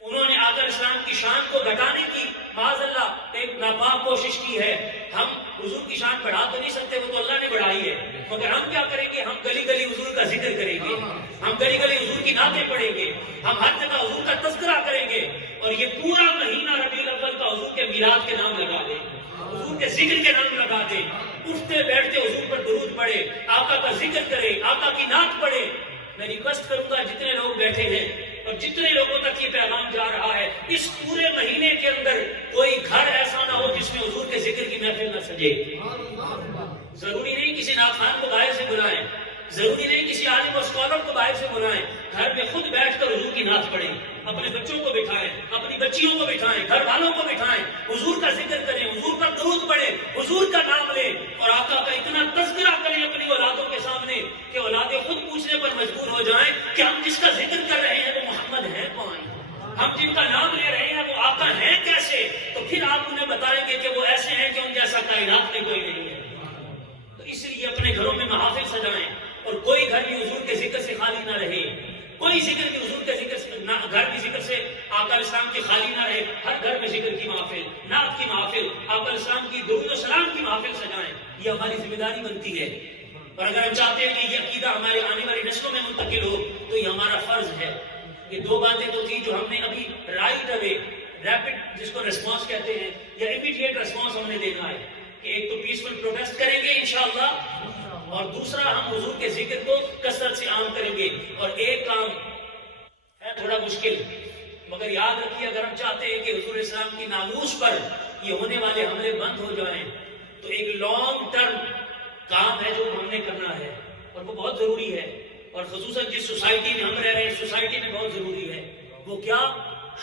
انہوں نے آقا اسلام کی شان کو گھٹانے کی معاذ اللہ ایک ناپاک کوشش کی ہے. ہم حضور کی شان بڑھا تو نہیں سکتے، وہ تو اللہ نے بڑھائی ہے، مگر ہم کیا کریں گے؟ ہم گلی گلی حضور کا ذکر کریں گے، ہم گلی گلی حضور کی نعتیں پڑھیں گے، ہم ہر جگہ حضور کا تذکرہ کریں گے. اور یہ پورا مہینہ ربیع الاول کا حضور کے میلاد کے نام لگا دیں، حضور کے ذکر کے نام لگا دیں. اٹھتے بیٹھتے حضور پر درود پڑھے، آقا کا ذکر کرے، آقا کی نعت پڑھے. میں ریکویسٹ کروں گا جتنے لوگ بیٹھے ہیں اور جتنے لوگوں تک یہ پیغام جا رہا ہے، اس پورے مہینے کے اندر کوئی گھر ایسا نہ ہو جس میں حضور کے ذکر کی محفل نہ سجے. ضروری نہیں کسی نعت خوان کو باہر سے بلائیں، ضروری نہیں کسی عالم اور اسکالر کو باہر سے بلائیں. گھر میں خود بیٹھ کر حضور کی نعت پڑھیں، اپنے بچوں کو بٹھائیں، اپنی بچیوں کو بٹھائیں، گھر والوں کو بٹھائیں، حضور کا ذکر کریں، حضور پر درود پڑھیں، حضور کا نام لیں اور آقا کا اتنا تذکرہ کریں اپنی اولادوں کے سامنے کہ اولادیں خود پوچھنے پر مجبور ہو جائیں کہ ہم جس کا ذکر کر رہے ہیں وہ محمد ہے کون، ہم جن کا نام لے رہے ہیں وہ آقا ہیں کیسے. تو پھر آپ انہیں بتائیں گے کہ وہ ایسے ہیں کہ ان جیسا کائنات میں کوئی نہیں ہے. تو اس لیے اپنے گھروں میں محافل سجائیں اور کوئی گھر بھی حضور کے ذکر سے خالی نہ رہے، کوئی ذکر بھی حضور کے ذکر سے گھر کی ذکر سے آقا اسلام کی خالی نہ رہے. ہر گھر میں ذکر کی محفل، نعت کی محفل، آقا اسلام کی درود و سلام کی محفل سجائیں. یہ ہماری ذمہ داری بنتی ہے. اور اگر ہم چاہتے ہیں کہ یہ عقیدہ ہمارے آنے والی نسلوں میں منتقل ہو تو یہ ہمارا فرض ہے. یہ دو باتیں تو تھی جو ہم نے ابھی رائٹ اوے ریپڈ جس کو ریسپانس کہتے ہیں یا امیڈیٹ ریسپانس ہم نے دینا ہے کہ ایک تو پیسفل پروٹیسٹ کریں گے انشاءاللہ، اور دوسرا ہم حضور کے ذکر کو کثرت سے عام کریں گے. اور ایک کام ہے تھوڑا مشکل، مگر یاد رکھیے اگر ہم چاہتے ہیں کہ حضور اسلام کی ناموس پر یہ ہونے والے حملے بند ہو جائیں تو ایک لانگ ٹرم کام ہے جو ہم نے کرنا ہے اور وہ بہت ضروری ہے، اور خصوصاً جس سوسائٹی میں ہم رہ رہے ہیں سوسائٹی میں بہت ضروری ہے۔ وہ کیا؟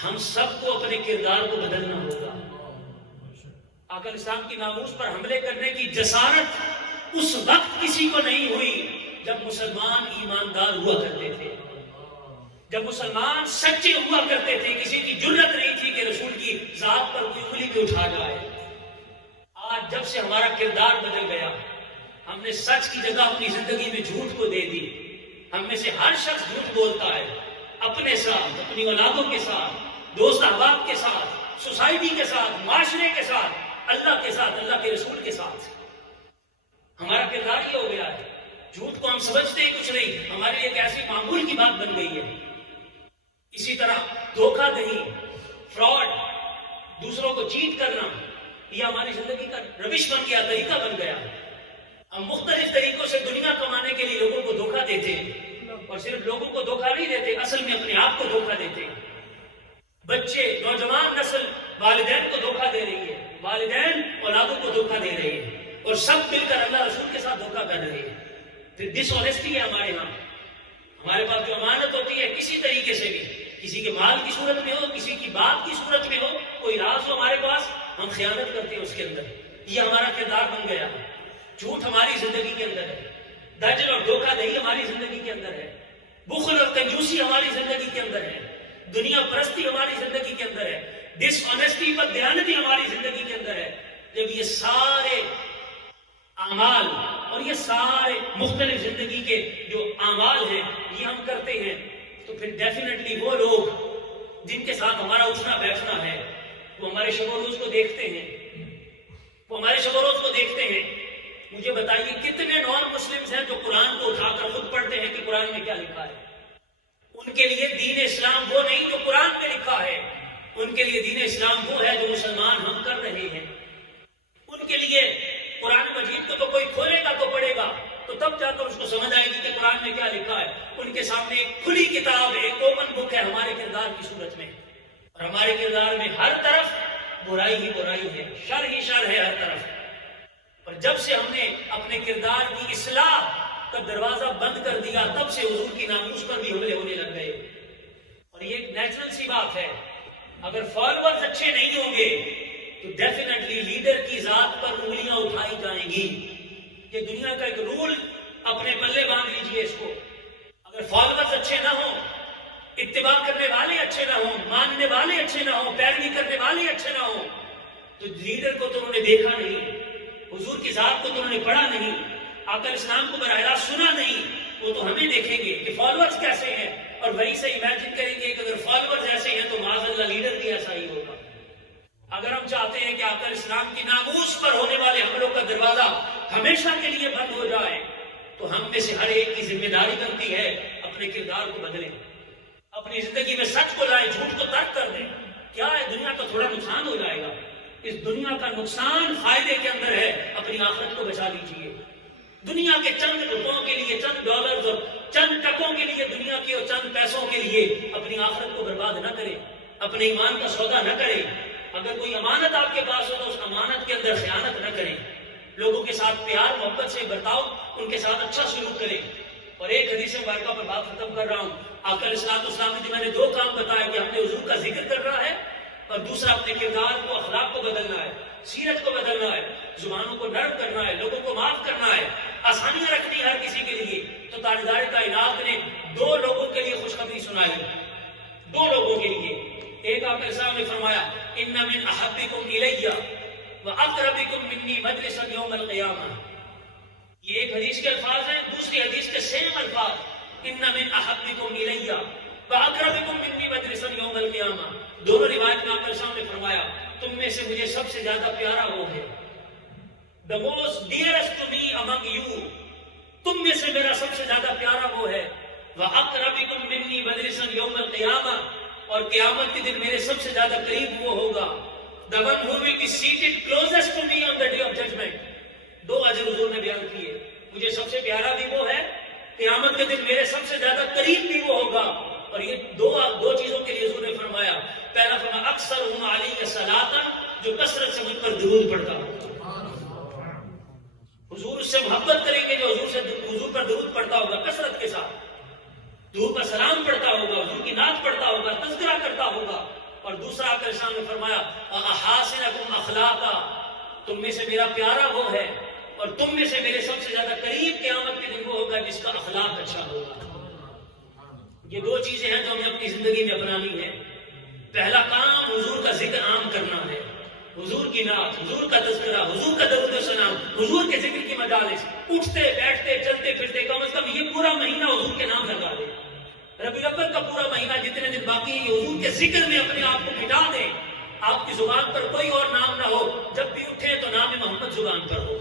ہم سب کو اپنے کردار کو بدلنا ہوگا۔ آقا اسلام کی ناموس پر حملے کرنے کی جسارت اس وقت کسی کو نہیں ہوئی جب مسلمان ایماندار ہوا کرتے تھے، جب مسلمان سچے ہوا کرتے تھے، کسی کی جرت نہیں تھی کہ رسول کی ذات پر کوئی انگلی بھی اٹھا جائے۔ آج جب سے ہمارا کردار بدل گیا، ہم نے سچ کی جگہ اپنی زندگی میں جھوٹ کو دے دی، ہم میں سے ہر شخص جھوٹ بولتا ہے، اپنے ساتھ، اپنی اولادوں کے ساتھ، دوست احباب کے ساتھ، سوسائٹی کے ساتھ، معاشرے کے ساتھ، اللہ کے ساتھ، اللہ کے رسول کے ساتھ۔ ہمارا کردار یہ ہو گیا ہے، جھوٹ کو ہم سمجھتے ہی کچھ نہیں، ہمارے لیے ایک ایسی معمول کی بات بن گئی ہے۔ اسی طرح دھوکہ دہی، فراڈ، دوسروں کو چیٹ کرنا، یہ ہماری زندگی کا روش بن گیا، طریقہ بن گیا۔ ہم مختلف طریقوں سے دنیا کمانے کے لیے لوگوں کو دھوکہ دیتے ہیں، اور صرف لوگوں کو دھوکہ نہیں دیتے، اصل میں اپنے آپ کو دھوکہ دیتے ہیں۔ بچے، نوجوان نسل والدین کو دھوکہ دے رہی ہے، والدین اولادوں کو دھوکہ دے رہے ہیں، اور سب مل کر اللہ رسول کے ساتھ دھوکہ کر رہے ہیں۔ پھر ڈس آنیسٹی ہے ہمارے ہاں، ہمارے پاس جو امانت ہوتی ہے کسی طریقے سے بھی، کسی کے مال کی صورت میں ہو، کسی کی بات کی صورت میں ہو، کوئی راز ہو ہمارے پاس، ہم خیانت کرتے ہیں اس کے اندر۔ یہ ہمارا کردار بن گیا۔ جھوٹ ہماری زندگی کے اندر ہے، دجل اور دھوکہ دہی ہماری زندگی کے اندر ہے، بخل اور کنجوسی ہماری زندگی کے اندر ہے، دنیا پرستی ہماری زندگی کے اندر ہے، ڈس آنیسٹی پر دیانتی ہماری زندگی کے اندر ہے۔ جب یہ سارے اعمال اور یہ سارے مختلف زندگی کے جو اعمال ہیں یہ ہم کرتے ہیں، تو پھر ڈیفینیٹلی وہ لوگ جن کے ساتھ ہمارا اٹھنا بیٹھنا ہے وہ ہمارے شب و روز کو دیکھتے ہیں، وہ ہمارے شب و روز کو دیکھتے ہیں۔ مجھے بتائیے کتنے نان مسلمز ہیں جو قرآن کو اٹھا کر خود پڑھتے ہیں کہ قرآن میں کیا لکھا ہے؟ ان کے لیے دین اسلام وہ نہیں جو قرآن میں لکھا ہے، ان کے لیے دین اسلام وہ ہے جو مسلمان ہم کر رہے ہیں۔ ان کے لیے قرآن مجید کو تو کوئی کھولے گا تو پڑھے گا تو تب جا کر اس کو سمجھ آئے گی کہ قرآن میں کیا لکھا ہے۔ ان کے سامنے ایک کھلی کتاب ہے، ایک اوپن بک ہے ہمارے کردار کی صورت میں، اور ہمارے کردار میں ہر طرف برائی ہی برائی ہے، شر ہی شر ہے ہر طرف۔ اور جب سے ہم نے اپنے کردار کی اصلاح کا دروازہ بند کر دیا، تب سے حضور کی ناموس پر بھی حملے ہونے لگ گئے۔ اور یہ ایک نیچرل سی بات ہے، اگر فالوورز اچھے نہیں ہوں گے تو ڈیفینیٹلی لیڈر کی ذات پر انگلیاں اٹھائی جائیں گی۔ یہ دنیا کا ایک رول اپنے پلے باندھ لیجئے اس کو۔ اگر فالوورز اچھے نہ ہوں، اتباع کرنے والے اچھے نہ ہوں، ماننے والے اچھے نہ ہوں، پیروی کرنے والے اچھے نہ ہوں، تو لیڈر کو تو انہوں نے دیکھا نہیں، حضور کی ذات کو تو انہوں نے پڑھا نہیں، آقا اسلام کو براہ راست سنا نہیں، وہ تو ہمیں دیکھیں گے کہ فالوورز کیسے ہیں، اور وہی سے امیجن کریں گے کہ اگر فالوورز ایسے ہیں تو معاذ اللہ لیڈر بھی ایسا ہی ہوگا۔ اگر ہم چاہتے ہیں کہ آقا اسلام کی ناموس پر ہونے والے حملوں کا دروازہ ہمیشہ کے لیے بند ہو جائے، تو ہم میں سے ہر ایک کی ذمہ داری بنتی ہے اپنے کردار کو بدلیں، اپنی زندگی میں سچ کو لائیں، جھوٹ کو ترک کر دیں۔ کیا ہے دنیا کا تھوڑا نقصان ہو جائے گا، اس دنیا کا نقصان فائدے کے اندر ہے، اپنی آخرت کو بچا لیجئے۔ دنیا کے چند روپوں کے لیے، چند ڈالرز اور چند ٹکوں کے لیے، دنیا کے اور چند پیسوں کے لیے اپنی آخرت کو برباد نہ کریں، اپنے ایمان کا سودا نہ کریں۔ اگر کوئی امانت آپ کے پاس ہو تو اس امانت کے اندر خیانت نہ کریں، لوگوں کے ساتھ پیار محبت سے برتاؤ، ان کے ساتھ اچھا سلوک کریں۔ اور ایک حدیث مبارکہ پر بات ختم کر رہا ہوں، آقا علیہ السلام نے جو میں نے دو کام بتائے کہ ہم نے حضور کا ذکر کرنا ہے، اور دوسرا اپنے کردار کو، اخلاق کو بدلنا ہے، سیرت کو بدلنا ہے، زبانوں کو نرم کرنا ہے، لوگوں کو معاف کرنا ہے، آسانیاں رکھنی ہر کسی کے لیے۔ تو تاجدار کائنات نے دو لوگوں کے لیے خوشخبری سنائی، دو لوگوں کے لیے۔ ایک آپ علیہ السلام نے فرمایا ان من احبکم الی واقربکم منی مجلسا یوم القیامہ، یہ ایک حدیث کے الفاظ ہیں، دوسری حدیث کے سیم الفاظ ان من احبکم الی واقربکم منی مجلسا یوم القیامہ۔ دونوں روایت میں آپ علیہ السلام نے فرمایا تم میں سے مجھے سب سے زیادہ پیارا وہ ہے، the most dearest to me among you، تم میں سے میرا سب سے زیادہ پیارا وہ ہے، وَأَقْرَبِكُم مِّنِّي مَجْلِسًا يَوْمَ الْقِيَامَةِ، اور قیامت کے دن میرے سب سے زیادہ قریب وہ ہوگا، the one who will be seated closest to me on the day of judgment۔ دو اجر حضور نے بیان کیے، مجھے سب سے پیارا بھی وہ ہے، قیامت کے دن میرے سب سے زیادہ قریب بھی وہ ہوگا۔ اور یہ دو چیزوں کے لیے حضور نے فرمایا، پہلا فرمایا اکثرهم علی صلاۃ، جو کثرت سے مجھ پر درود پڑھتا ہو، حضور اس سے محبت کریں گے جو حضور پر درود پڑھتا ہوگا کثرت کے ساتھ، حضور پر سلام پڑھتا ہوگا، حضور کی نعت پڑھتا ہوگا، تذکرہ کرتا ہوگا. اور دوسرا آقا شان نے فرمایا احاسنکم اخلاقا، تم میں سے میرا پیارا وہ ہے اور تم میں سے میرے سب سے زیادہ قریب قیامت کے دن وہ ہوگا جس کا اخلاق اچھا ہوگا. یہ دو چیزیں ہیں جو ہمیں اپنی زندگی میں اپنانی ہے. پہلا کام حضور کا ذکر عام کرنا ہے، حضور کی نعت، حضور کا تذکرہ، حضور کا درود و سلام، حضور کے ذکر کی مجالس، اٹھتے بیٹھتے چلتے پھرتے کم از کم یہ پورا مہینہ حضور کے نام لگا دیں. ربیع الاول کا پورا مہینہ جتنے دن باقی حضور کے ذکر میں اپنے آپ کو مٹا دیں. آپ کی زبان پر کوئی اور نام نہ ہو، جب بھی اٹھے تو نام محمد زبان پر ہو.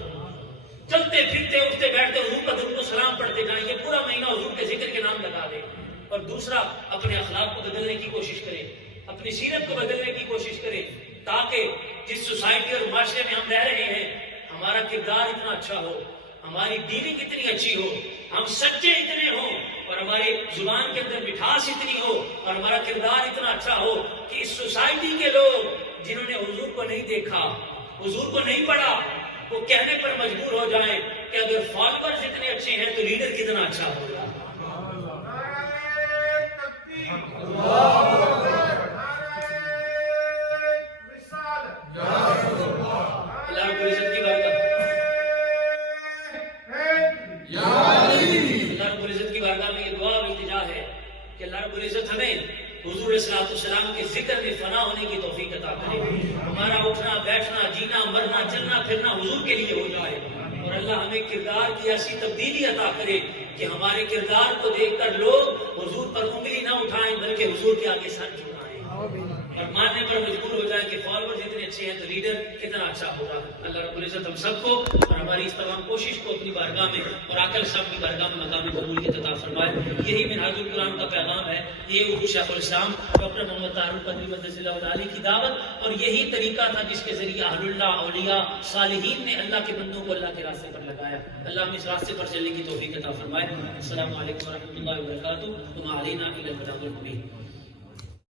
چلتے پھرتے اٹھتے بیٹھتے حضور کا درود و سلام پڑھتے جائیں. یہ پورا مہینہ حضور کے ذکر کے نام لگا دیں. اور دوسرا اپنے اخلاق کو بدلنے کی کوشش کریں، اپنی سیرت کو بدلنے کی کوشش کریں، تاکہ جس سوسائٹی اور معاشرے میں ہم رہ رہے ہیں ہمارا کردار اتنا اچھا ہو، ہماری ڈیلنگ اتنی اچھی ہو، ہم سچے اتنے ہوں اور ہماری زبان کے اندر مٹھاس اتنی ہو اور ہمارا کردار اتنا اچھا ہو کہ اس سوسائٹی کے لوگ جنہوں نے حضور کو نہیں دیکھا، حضور کو نہیں پڑھا، وہ کہنے پر مجبور ہو جائیں کہ اگر فالوورز اتنے اچھے ہیں تو لیڈر کتنا اچھا ہوگا. اللہ رب العزت کی بارگاہ میں یہ دعا اور التجا ہے کہ اللہ رب العزت ہمیں حضور صلی اللہ علیہ وسلم کے ذکر میں فنا ہونے کی توفیق عطا کرے. ہمارا اٹھنا بیٹھنا جینا مرنا چلنا پھرنا حضور کے لیے ہو جائے اور اللہ ہمیں کردار کی ایسی تبدیلی عطا کرے کہ ہمارے کردار کو دیکھ کر لوگ حضور پر انگلی نہ اٹھائیں بلکہ حضور کے آگے سر جھکائیں اور ماننے پر مجبور ہو جائیں کہ فالوورز اتنے اچھے ہیں تو لیڈر کتنا اچھا ہوگا. اللہ رب العزت ہم سب کو اور ہماری اس تمام کوشش کو اپنی بارگاہ میں اور آقا صاحب کی بارگاہ میں مقام قبولیت عطا فرمائے. یہی منہاج القرآن کا پیغام ہے، یہ اردو شیخ الاسلام ڈاکٹر محمد طاہر القادری مدثر اللہ علیہ کی دعوت اور یہی طریقہ تھا جس کے ذریعے اہل اللہ اولیاء صالحین نے اللہ کے بندوں کو اللہ کے راستے پر لگایا. اللہ ہمیں اس راستے پر چلنے کی توفیق عطا فرمائے. السلام علیکم ورحمۃ اللہ وبرکاتہ. وما علینا الا البلاغ المبین.